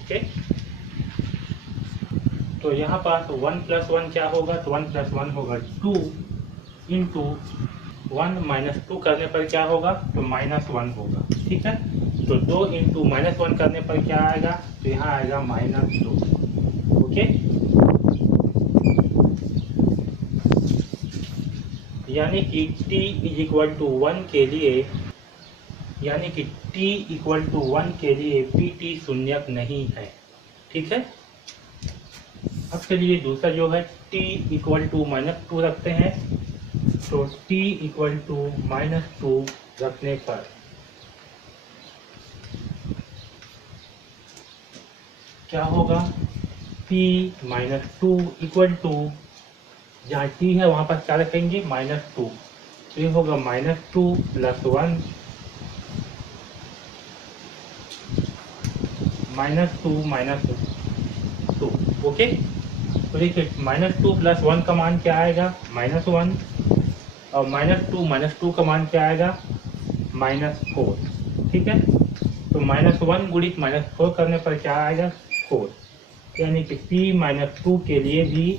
ओके, तो यहाँ पर 1 + 1 क्या होगा, तो 1 + 1 होगा 2 इंटू 1 - 2 करने पर क्या होगा, तो -1 होगा। ठीक है, तो 2 इंटू -1 करने पर क्या आएगा, तो यहाँ आएगा -2। ओके, यानी कि t इक्वल टू 1 के लिए, यानी कि t इक्वल टू 1 के लिए pt शून्यक नहीं है। ठीक है, अब चलिए दूसरा जो है t इक्वल टू -2 रखते हैं। तो t इक्वल टू -2 रखने पर क्या होगा, p -2 इक्वल टू, जहाँ t है वहाँ पर क्या रखेंगे, -2। तो ये होगा -2 + 1 -2 ओके, तो देखिए -2 + 1 का मान क्या आएगा, -1 और -2 - 2 का मान क्या आएगा, -4। ठीक है, तो -1 गुणित -4 करने पर क्या आएगा, 4। यानी कि p -2 के लिए भी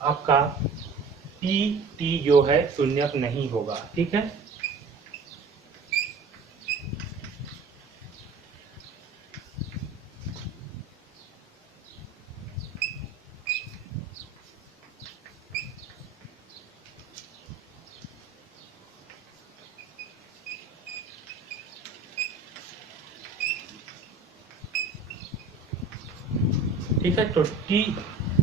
आपका pt जो है शून्यक नहीं होगा। ठीक है, ठीक है,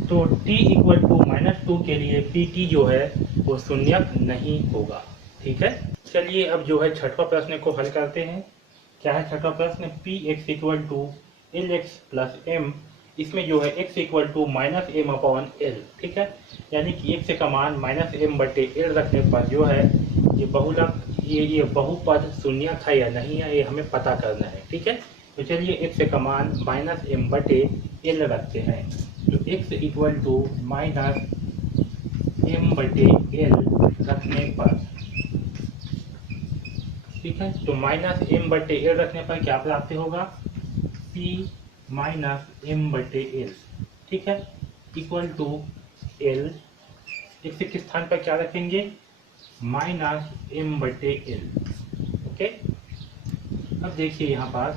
तो t इक्वल टू -2 के लिए pt जो है वो शून्यक नहीं होगा। ठीक है, चलिए अब जो है छठवां प्रश्न को हल करते हैं। क्या है छठवां प्रश्न, px equal to lx plus m, इसमें जो है x इक्वल टू -m/l। ठीक है, यानी कि x का मान -m/l रखने पर जो है ये बहुलक, ये बहुपद शून्यक है या नहीं है, ये हमें पता करना है। ठीक है, तो चलिए x का मान -m/l रखते हैं। तो x इक्वल टू -m/l रखने पर, ठीक है, तो -m/l रखने पर क्या प्राप्त होगा, p -m/l। ठीक है, इक्वल टू l, x के स्थान पर क्या रखेंगे, -m/l। ओके, अब देखिए यहाँ पास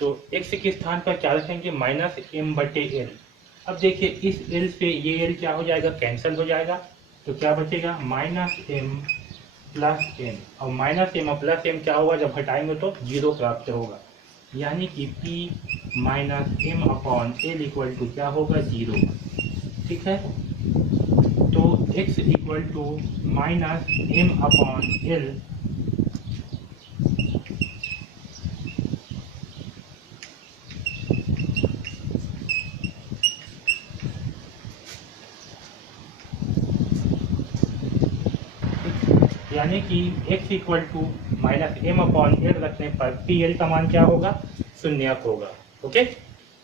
तो x के स्थान पर क्या रखेंगे, -m/l। अब देखिए इस l से ये l क्या हो जाएगा, कैंसिल हो जाएगा। तो क्या बचेगा, -m + m, और -m + m क्या होगा, जब हटाएंगे तो 0 प्राप्त होगा। यानी कि p -m/l इक्वल टू क्या होगा, 0। ठीक है, तो x इक्वल टू -m/l यानी कि x इक्वल टू -m/l रखने पर pl का मान क्या होगा, शून्यक होगा। ओके,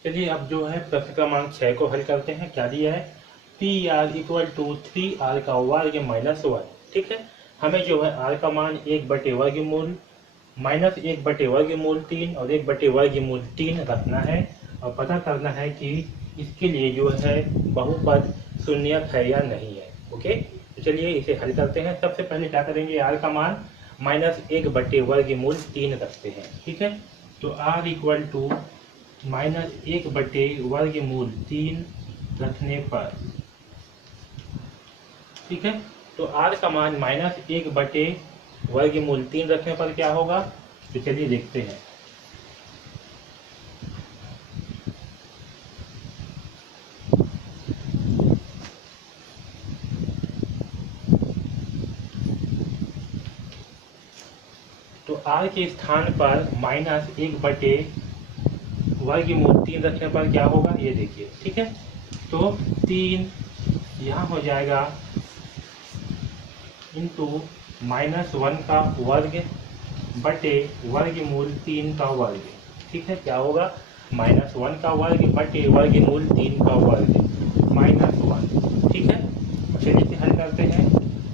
चलिए अब जो है प्रश्न क्रमांक 6 को हल करते हैं। क्या दिया है, pr इक्वल टू 3r का वर्ग -1। ठीक है, हमें जो है r का मान 1/वर्गमूल -1/वर्गमूल 3 और 1/वर्गमूल 3 रखना है और पता करना है कि इसके लिए जो है बहुपद शून्यक है या नहीं है। ओके, तो चलिए इसे हल करते हैं। सबसे पहले क्या करेंगे, r का मान -1/वर्गमूल 3 रखते हैं। ठीक है, तो r इक्वल टू -1/वर्गमूल 3 रखने पर, ठीक है, तो r का मान -1/वर्गमूल 3 रखने पर क्या होगा, तो चलिए देखते हैं। तो r के स्थान पर -1/वर्गमूल वर्गमूल 3 रखने पर क्या होगा ये देखिए, ठीक है। तो 3 यहाँ हो जाएगा इंटू -1 का वर्ग बटे वर्गमूल 3 का वर्ग, ठीक है। क्या होगा, -1 का वर्ग बटे वर्गमूल 3 का वर्ग -1, ठीक है। चलिए इसे हल करते हैं।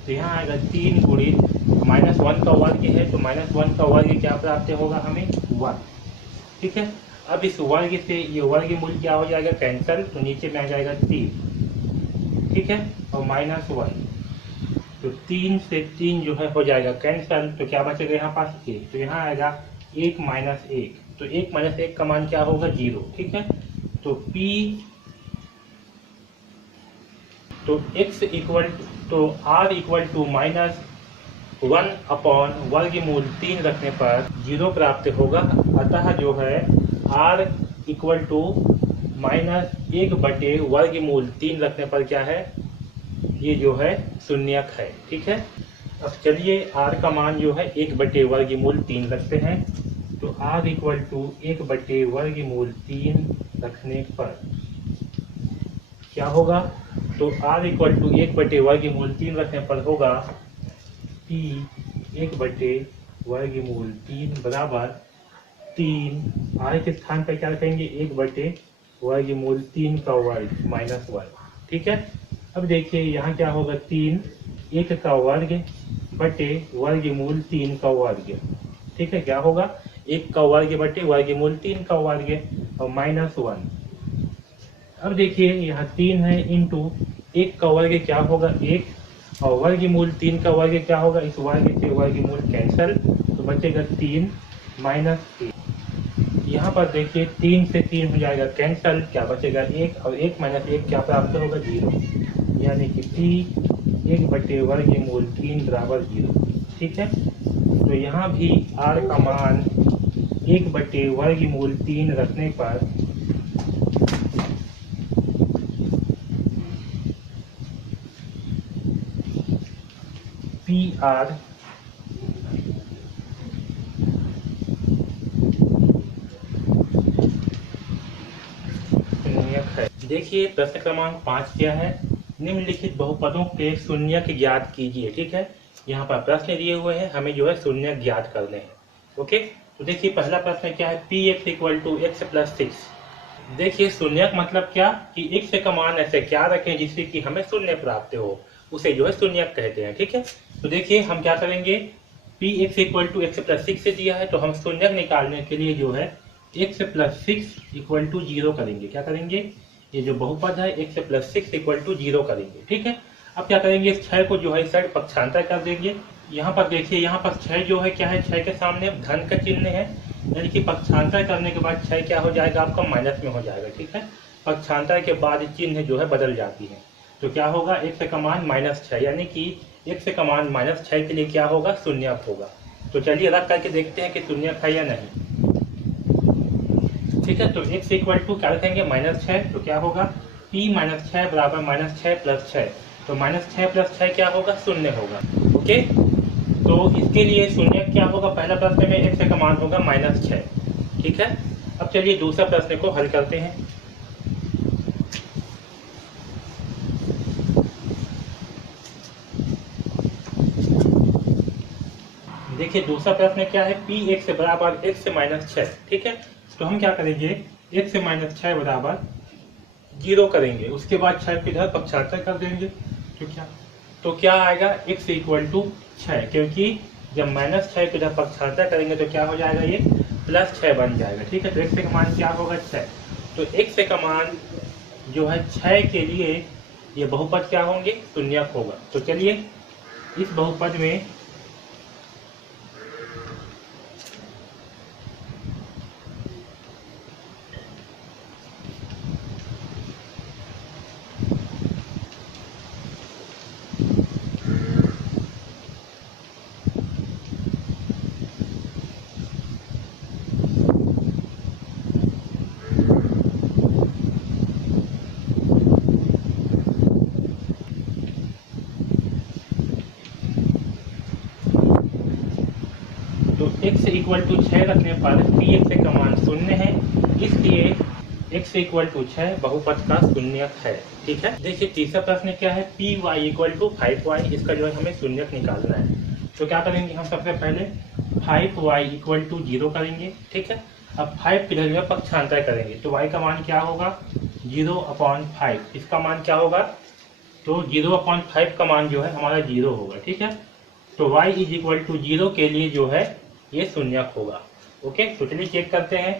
तो यहाँ आएगा 3 गुणित -1 का वर्ग है, तो -1 का वर्ग क्या प्राप्त होगा हमें 1, ठीक है। अब इस वर्ग से ये वर्गमूल क्या हो जाएगा कैंसल, तो नीचे में आ जाएगा 3, ठीक है, और -1, तो 3 से 3 जो है हो जाएगा कैंसल, तो क्या बचेगा यहाँ पास 1, तो यहाँ आएगा 1 - 1, तो 1 - 1 का मान क्या होगा 0, ठीक है। तो p तो x इक्वल तो r इक्वल टू -1 अपॉन वर्गमूल 3 रखने पर 0 प्राप्त होगा। अतः जो है r इक्वल टू -1 बटे वर्गमूल 3 रखने पर क्या है, ये जो है शून्यक है, ठीक है। अब चलिए r का मान जो है 1 बटे वर्गमूल 3 रखते हैं, तो r इक्वल टू 1 बटे वर्गमूल 3 रखने पर क्या होगा, तो r इक्वल टू 1 बटे वर्गमूल 3 रखने पर होगा p 1 बटे वर्गमूल 3 बराबर 3, r के स्थान पर क्या रखेंगे 1 बटे वर्गमूल 3 का वर्ग -1, ठीक है। अब देखिए यहाँ क्या होगा 3 1 का वर्ग बटे वर्गमूल 3 का वर्ग, ठीक है। क्या होगा 1 का वर्ग बटे वर्गमूल 3 का वर्ग और -1। अब देखिए यहाँ 3 है इंटू 1 का वर्ग क्या होगा 1, और वर्गमूल 3 का वर्ग क्या होगा, इस वर्ग से वर्गमूल कैंसल, तो बचेगा 3 -1। यहाँ पर देखिए 3 से 3 हो जाएगा कैंसल, क्या बचेगा 1, और 1 - 1 क्या प्राप्त होगा 0, यानी कि p 1 बटे वर्गमूल 3 बराबर 0, ठीक है। तो यहाँ भी r का मान 1 बटे वर्गमूल 3 रखने पर PR शून्यक है। देखिए प्रश्न क्रमांक 5 क्या है, निम्नलिखित बहुपदों के शून्यक ज्ञात कीजिए, ठीक है। यहाँ पर प्रश्न दिए हुए हैं, हमें जो है शून्यक ज्ञात करने हैं, ओके। तो देखिए पहला प्रश्न क्या है, px equal to x plus 6। देखिए शून्यक मतलब क्या कि x का मान ऐसे क्या रखें जिससे कि हमें शून्य प्राप्त हो, उसे जो है शून्यक कहते हैं, ठीक है। तो देखिए हम क्या करेंगे, px equal to x plus 6 से दिया है, तो हम शून्यक निकालने के लिए जो है x प्लस 6 इक्वल टू 0 करेंगे। क्या करेंगे, ये जो बहुपद है x प्लस 6 इक्वल टू 0 करेंगे, ठीक है। अब क्या करेंगे, इस 6 को जो है इस साइड पक्षांतर कर देंगे। यहाँ पर देखिए यहाँ पर 6 जो है क्या है, 6 के सामने धन का चिन्ह है, यानी कि पक्षांतर करने के बाद 6 क्या हो जाएगा आपका माइनस में हो जाएगा, ठीक है। पक्षांतर के बाद चिन्ह जो है बदल जाती है, तो क्या होगा x का मान -6, यानी कि x का मान -6 के लिए क्या होगा शून्यक होगा। तो चलिए रख करके देखते हैं कि शून्यक है या नहीं, ठीक है। तो x इक्वल टू क्या रखेंगे -6, तो क्या होगा p -6 बराबर -6 प्लस 6, तो -6 प्लस 6 क्या होगा शून्य होगा, ओके। तो इसके लिए शून्य क्या होगा, पहला प्रश्न में x का मान होगा -6, ठीक है। अब चलिए दूसरा प्रश्न को हल करते हैं। देखिए दूसरा प्रश्न क्या है, px बराबर x माइनस 6, ठीक है। तो हम क्या करेंगे, x माइनस 6 बराबर 0 करेंगे, उसके बाद 6 को इधर पक्षांतर कर देंगे, तो क्या आएगा x इक्वल टू 6, क्योंकि जब -6 को इधर पक्षांतर करेंगे तो क्या हो जाएगा, ये +6 बन जाएगा, ठीक है। तो x का मान क्या होगा 6, तो x का मान जो है 6 के लिए ये बहुपद क्या होंगे शून्यक होगा। तो चलिए इस बहुपद में तो x इक्वल टू 6 रखने पर पी एक्स का मान शून्य है, इसलिए x इक्वल टू 6 बहुपद का शून्यक है। ठीक है, देखिए तीसरा प्रश्न क्या है, P Y equal to 5y, इसका जो है हमें शून्यक निकालना है। तो क्या करेंगे हम, सबसे पहले 5y इक्वल टू 0 करेंगे। ठीक है, अब 5 किधर जो है पक्षांतर करेंगे, तो y का मान क्या होगा 0/5, इसका मान क्या होगा, तो 0/5 का मान जो है हमारा 0 होगा। ठीक है, तो y इज इक्वल टू 0 के लिए जो है ये शून्यक होगा। ओके, तो चलिए चेक करते हैं।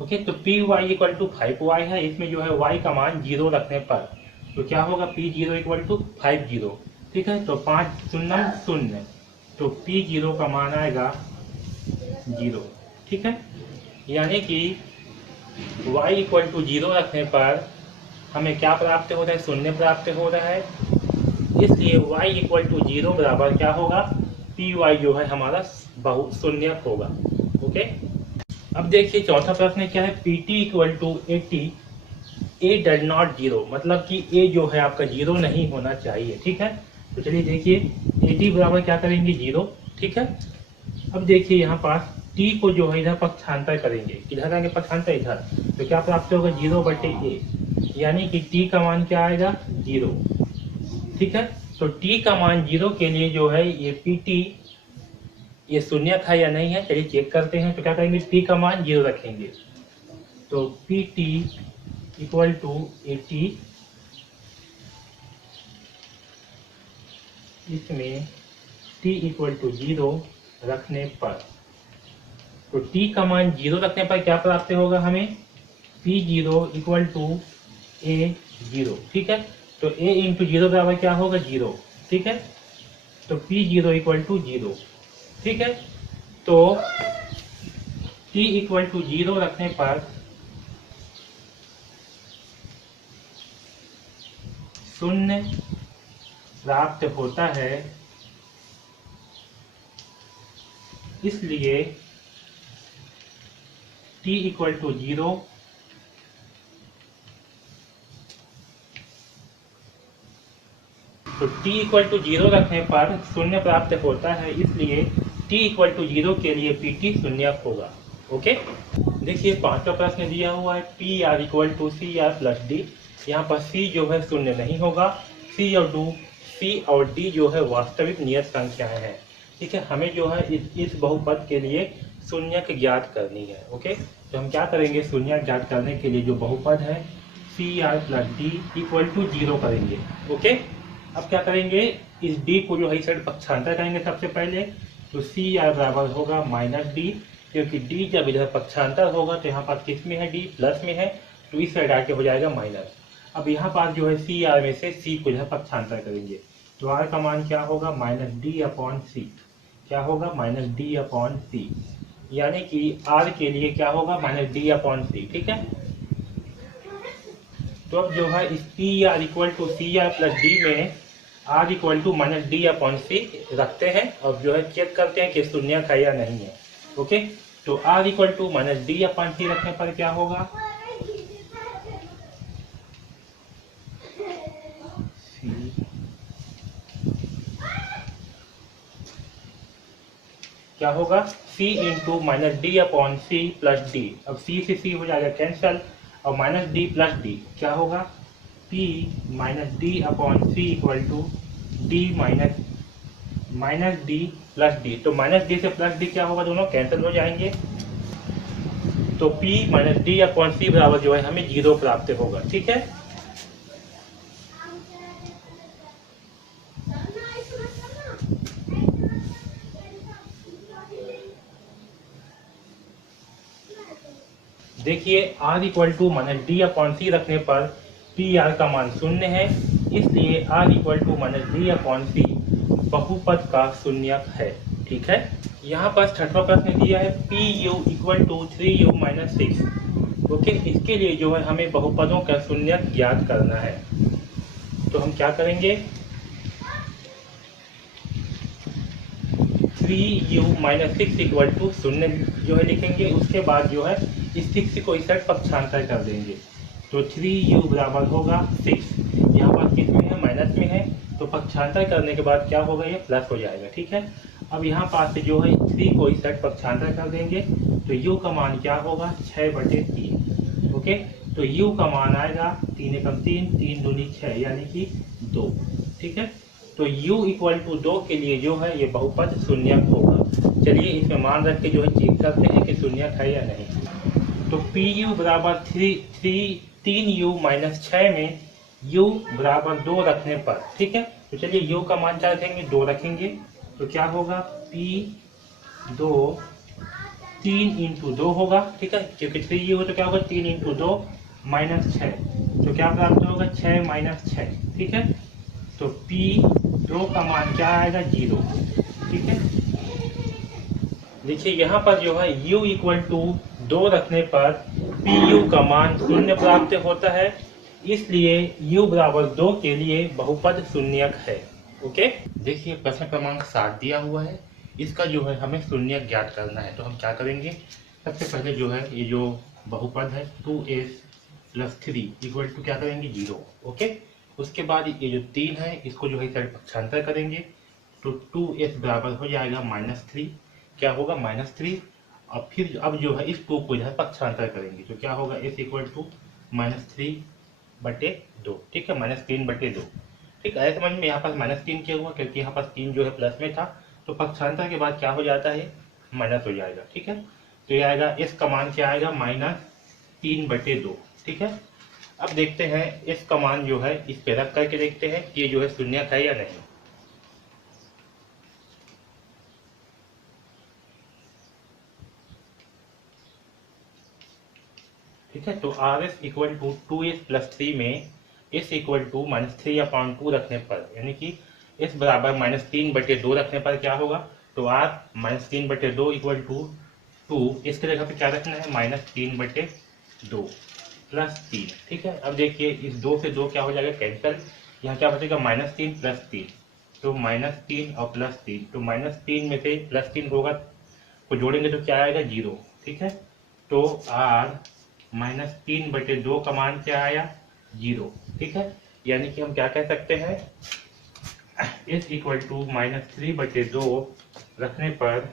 ओके, तो P Y equal to 5y है, इसमें जो है y का मान 0 रखने पर तो क्या होगा, P0 इक्वल टू 50। ठीक है, तो 5 शून्य शून्य, तो P0 का मान आएगा 0। ठीक है, यानी कि y इक्वल टू 0 रखने पर हमें क्या प्राप्त हो रहा है, शून्य प्राप्त हो रहा है, इसलिए y इक्वल टू 0 बराबर क्या होगा, पी वाई जो है हमारा शून्यक होगा। ओके, अब देखिए चौथा प्रश्न क्या है, P T equal to 80, A does not 0, मतलब कि ए जो है आपका 0 नहीं होना चाहिए। ठीक है, तो चलिए देखिए 80 बराबर क्या करेंगे 0। ठीक है, अब देखिए यहाँ पास टी को जो है इधर पक्षांतर करेंगे, किधर करेंगे पक्षांतर, इधर, तो क्या प्राप्त होगा 0/a, यानी कि टी का मान क्या आएगा 0। ठीक है, तो टी का मान 0 के लिए जो है ये पी टी ये शून्यक है या नहीं है, चलिए चेक करते हैं। तो क्या करेंगे, टी का मान 0 रखेंगे, तो पी टी इक्वल टू 80, इसमें t इक्वल टू 0 रखने पर, तो t का मान 0 रखने पर क्या प्राप्त होगा हमें, P0 इक्वल टू A0। ठीक है, तो A इंटू 0 बराबर क्या होगा 0। ठीक है, तो P0 इक्वल टू 0। ठीक है, तो t इक्वल टू 0 रखने पर शून्य प्राप्त होता है, इसलिए t इक्वल टू 0 तो t इक्वल टू 0 रखने पर शून्य प्राप्त होता है, इसलिए t इक्वल टू 0 के लिए pt शून्यक होगा। ओके, देखिए पांचवा प्रश्न दिया हुआ है, P R equal to C R plus D, यहाँ पर c जो है शून्य नहीं होगा, c और d जो है वास्तविक नियत संख्याएं हैं। ठीक है, हमें जो है इस बहुपद के लिए शून्यक ज्ञात करनी है। ओके, तो हम क्या करेंगे, शून्यक ज्ञात करने के लिए जो बहुपद है C R plus D equal to 0 करेंगे। ओके, अब क्या करेंगे, इस d को जो है इस साइड पक्षांतर करेंगे सबसे पहले, तो सी आर बराबर होगा माइनस डी, क्योंकि d जब इधर पक्षांतर होगा तो यहाँ पास किस में है, d प्लस में है, तो इस साइड आके हो जाएगा माइनस। अब यहाँ पास जो है सी आर में से c को इधर पक्षांतर करेंगे, तो r का मान क्या होगा माइनस डी अपॉन सी, क्या होगा माइनस डी अपॉन सी, यानी कि r के लिए क्या होगा माइनस डी अपॉन सी। ठीक है, तो अब जो है इस P R equal to C R plus D में r equal to minus D upon C रखते हैं और जो है चेक करते हैं कि शून्यक है या नहीं है। ओके, तो r equal to minus D upon C रखने पर क्या होगा, क्या होगा c into minus D upon C plus D, अब c से c हो जाएगा कैंसल, और माइनस डी प्लस डी क्या होगा, p minus D upon C equal to D minus D plus D, तो माइनस डी से प्लस डी क्या होगा, दोनों कैंसिल हो जाएंगे, तो p minus D upon C बराबर जो है हमें 0 प्राप्त होगा। ठीक है, देखिए r equal to minus D upon C रखने पर पी आर का मान शून्य है, इसलिए r equal to minus D upon C बहुपद का शून्यक है। ठीक है, यहाँ पर छठवां प्रश्न दिया है P U equal to 3u minus 6। Okay, इसके लिए जो है हमें बहुपदों का शून्यक ज्ञात करना है, तो हम क्या करेंगे, 3u माइनस 6 इक्वल टू शून्य जो है लिखेंगे। उसके बाद जो है इस 6 को इस साइड पक्षांतर कर देंगे, तो 3u बराबर होगा 6। यहाँ पर किस में है, माइनस में है, तो पक्षांतर करने के बाद क्या होगा, ये प्लस हो जाएगा। ठीक है, अब यहाँ पास से जो है 3 को इस साइड पक्षांतर कर देंगे, तो u का मान क्या होगा, 6/3। ओके, तो u का मान आएगा 3 एकम 3, 3 दूनी 6 यानी कि 2। ठीक है, तो u इक्वल टू 2 के लिए जो है ये बहुपद शून्यक होगा। चलिए इसमें मान रख के जो है चेक करते हैं कि शून्यक है या नहीं। तो पी बराबर 3u माइनस 6 में u बराबर 2 रखने पर, ठीक है, तो चलिए u का मान क्या रखेंगे, 2 रखेंगे, तो क्या होगा, P2 3 इंटू 2 होगा। ठीक है, क्योंकि 3u हो तो क्या होगा, 3 इंटू 2 माइनस 6, तो क्या प्राप्त होगा, 6 माइनस 6। ठीक है, तो P2 का मान क्या आएगा, 0। ठीक है, देखिए यहाँ पर जो है u इक्वल टू 2 रखने पर Pu का मान 0 प्राप्त होता है, इसलिए u बराबर 2 के लिए बहुपद शून्यक है। ओके, देखिए प्रश्न क्रमांक 7 दिया हुआ है, इसका जो है हमें शून्यक ज्ञात करना है। तो हम क्या करेंगे, सबसे पहले जो है ये जो बहुपद है 2s प्लस 3 इक्वल टू क्या करेंगे, 0। ओके, उसके बाद ये जो 3 है इसको जो है इस साइड पक्षांतर करेंगे, तो 2s बराबर हो जाएगा -3, क्या होगा, -3। और फिर अब जो है इस 2 को इधर पक्षांतर करेंगे, तो क्या होगा, s इक्वल टू -3/2। ठीक है, -3/2। ठीक है, समझ में, यहाँ पास -3 क्या हुआ, क्योंकि यहाँ पास 3 जो है प्लस में था, तो पक्षांतर के बाद क्या हो जाता है, माइनस हो जाएगा। ठीक है, तो ये आएगा, s का मान क्या आएगा, -3/2। ठीक है, अब देखते हैं s का मान जो है इस पे रख करके देखते हैं कि ये जो है शून्यक है या नहीं। ठीक है, तो Rs equal to 2s plus 3 में s इक्वल टू -3/2 रखने पर, यानी कि s बराबर -3/2 रखने पर क्या होगा, तो r -3/2 इक्वल टू 2, इसके जगह पे क्या रखना है, -3/2 प्लस 3। ठीक है, अब देखिए इस 2 से 2 क्या हो जाएगा, कैंसिल, यहाँ क्या बचेगा, -3 प्लस 3, तो -3 और प्लस 3, तो -3 में से +3 होगा, को जोड़ेंगे तो क्या आएगा, 0। ठीक है, तो r -3/2 का मान क्या आया, 0। ठीक है, यानी कि हम क्या कह सकते हैं, s इक्वल टू -3/2 रखने पर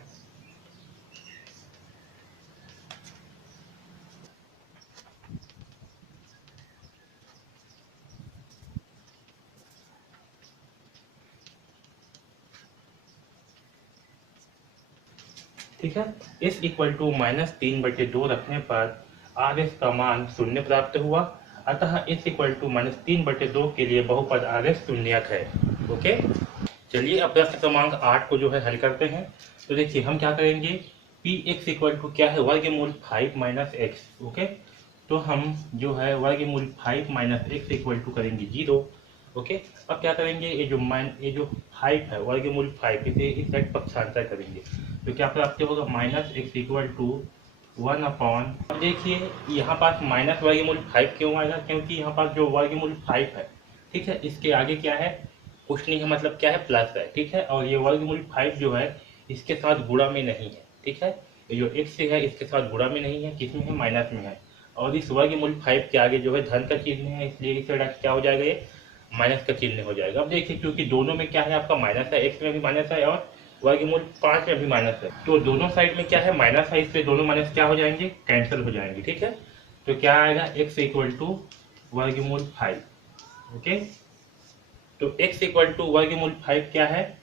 ठीक है, s इक्वल टू -3/2 रखने पर Rs का मान 0 प्राप्त हुआ, अतः s इक्वल टू -3/2 के लिए बहुपद Rs शून्यक है। ओके, चलिए अब प्रश्न क्रमांक 8 को जो है हल करते हैं। तो देखिए हम क्या करेंगे, px इक्वल टू क्या है, वर्गमूल 5 माइनस एक्स। ओके, तो हम जो है वर्गमूल 5 माइनस एक्स इक्वल टू करेंगे 0। ओके, अब क्या करेंगे, ये जो 5 है, वर्गमूल 5, इसे इस साइड पक्षांतर करेंगे, तो क्या प्राप्त होगा, -x इक्वल टू 1/। अब देखिए यहाँ पास माइनस वर्गमूल 5 क्यों आएगा, क्योंकि यहाँ पास जो वर्गमूल 5 है, ठीक है, इसके आगे क्या है, कुछ नहीं है, मतलब क्या है, प्लस है। ठीक है, और ये वर्गमूल 5 जो है इसके साथ गुणा में नहीं है। ठीक है, ये जो x है इसके साथ गुणा में नहीं है, किसमें है, माइनस में है, और इस वर्गमूल 5 के आगे जो है धन का चिन्ह है, इसलिए इस साइड क्या हो जाएगा, ये माइनस का चिन्ह हो जाएगा। अब देखिए क्योंकि दोनों में क्या है, आपका माइनस है, x में भी माइनस है और वर्गमूल 5 में भी माइनस है, तो दोनों साइड में क्या है, माइनस है, इसलिए दोनों माइनस क्या हो जाएंगे, कैंसिल हो जाएंगे। ठीक है, तो क्या आएगा, x इक्वल टू वर्गमूल 5। ओके, तो x इक्वल टू वर्गमूल 5 क्या है,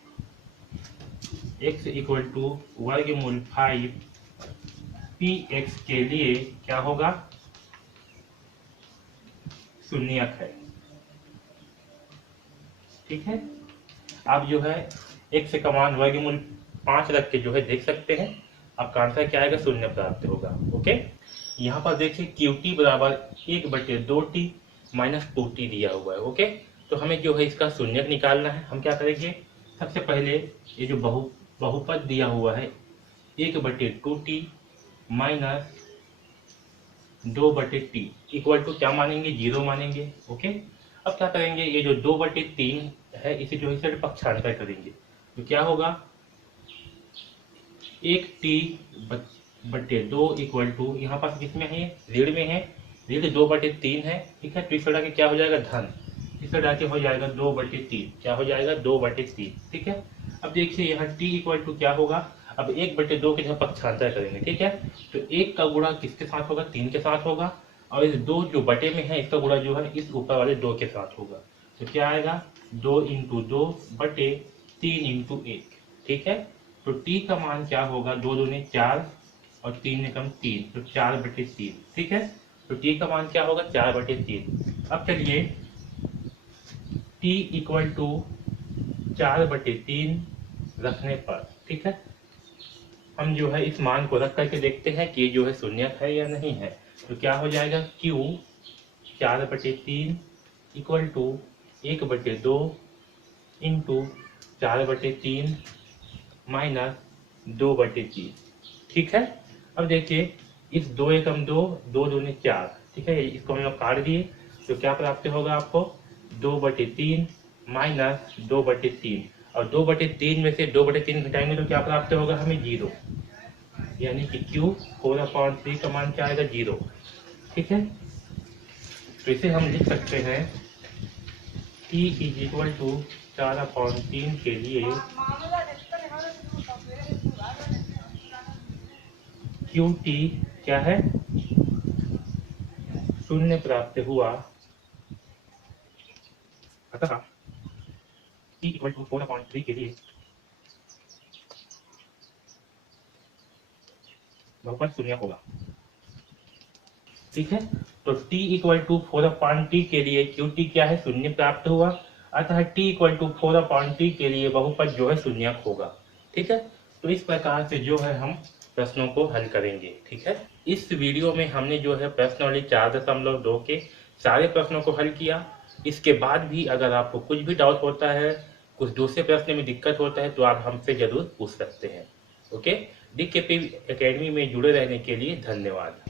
x इक्वल टू वर्गमूल 5 px के लिए क्या होगा, शून्यक है। ठीक है, आप जो है x का मान वर्गमूल 5 रख के जो है देख सकते हैं, आपका आंसर क्या आएगा, 0 प्राप्त होगा। ओके, यहाँ पर देखिए QT बराबर 1/2t माइनस 2t दिया हुआ है। ओके, तो हमें जो है इसका शून्यक निकालना है। हम क्या करेंगे, सबसे पहले ये जो बहुपद दिया हुआ है 1/2t minus 2/t equal to क्या मानेंगे, 0 मानेंगे। ओके, अब क्या करेंगे, ये जो 2/3 है इसे जो है पक्षांतर करेंगे, तो क्या होगा, एक टी बटे 2 इक्वल टू, यहाँ पास किसमें है, ऋण में है, ऋण 2/3 है, ठीक है। तो इस तरह के क्या हो जाएगा, धन, इस तरह के हो जाएगा 2/3, क्या हो जाएगा 2/3, ठीक है। अब देखिए यहाँ t इक्वल टू क्या होगा, अब 1/2 के जगह पक्षांतर करेंगे, ठीक है। तो 1 का गुणा किसके साथ होगा, 3 के साथ होगा, और इस 2 जो बटे में है इसका गुणा जो है इस ऊपर वाले 2 के साथ होगा। तो क्या आएगा 2 × 2/3 × 1, ठीक है। तो t का मान क्या होगा, 2 दूनी 4 और 3 एकम 3, तो 4/3, ठीक है। तो t का मान क्या होगा 4/3। अब चलिए t इक्वल टू 4/3 रखने पर, ठीक है, हम जो है इस मान को रख करके देखते हैं कि ये जो है शून्य है या नहीं है। तो क्या हो जाएगा q 4/3 equal to 1/2 into 4/3 minus 2/3, ठीक है। अब देखिए इस 2 एकम 2, 2 दूनी 4, ठीक है, इसको हम लोग काट दिए, तो क्या प्राप्त होगा आपको 2/3 माइनस 2/3, और 2/3 में से 2/3 घटाएंगे तो क्या प्राप्त होगा हमें 0, यानी कि Q 4/3 का मान क्या आएगा 0, ठीक है। तो इसे हम लिख सकते हैं T इक्वल टू 4/3 के लिए QT क्या है, शून्य प्राप्त हुआ, अतः T इक्वल टू 4/3 के लिए बहुपद शून्य होगा, ठीक है। तो t इक्वल टू 4/3 के लिए QT क्या है, शून्य प्राप्त हुआ, अतः t इक्वल टू 4/3 के लिए बहुपद जो है शून्य होगा, ठीक है। तो इस प्रकार से जो है हम प्रश्नों को हल करेंगे, ठीक है। इस वीडियो में हमने जो है प्रश्नावली 4.2 के सारे प्रश्नों को हल किया। इसके बाद भी अगर आपको कुछ भी डाउट होता है, कुछ दूसरे प्रश्न में दिक्कत होता है, तो आप हमसे जरूर पूछ सकते हैं। ओके, DKP एकेडमी में जुड़े रहने के लिए धन्यवाद।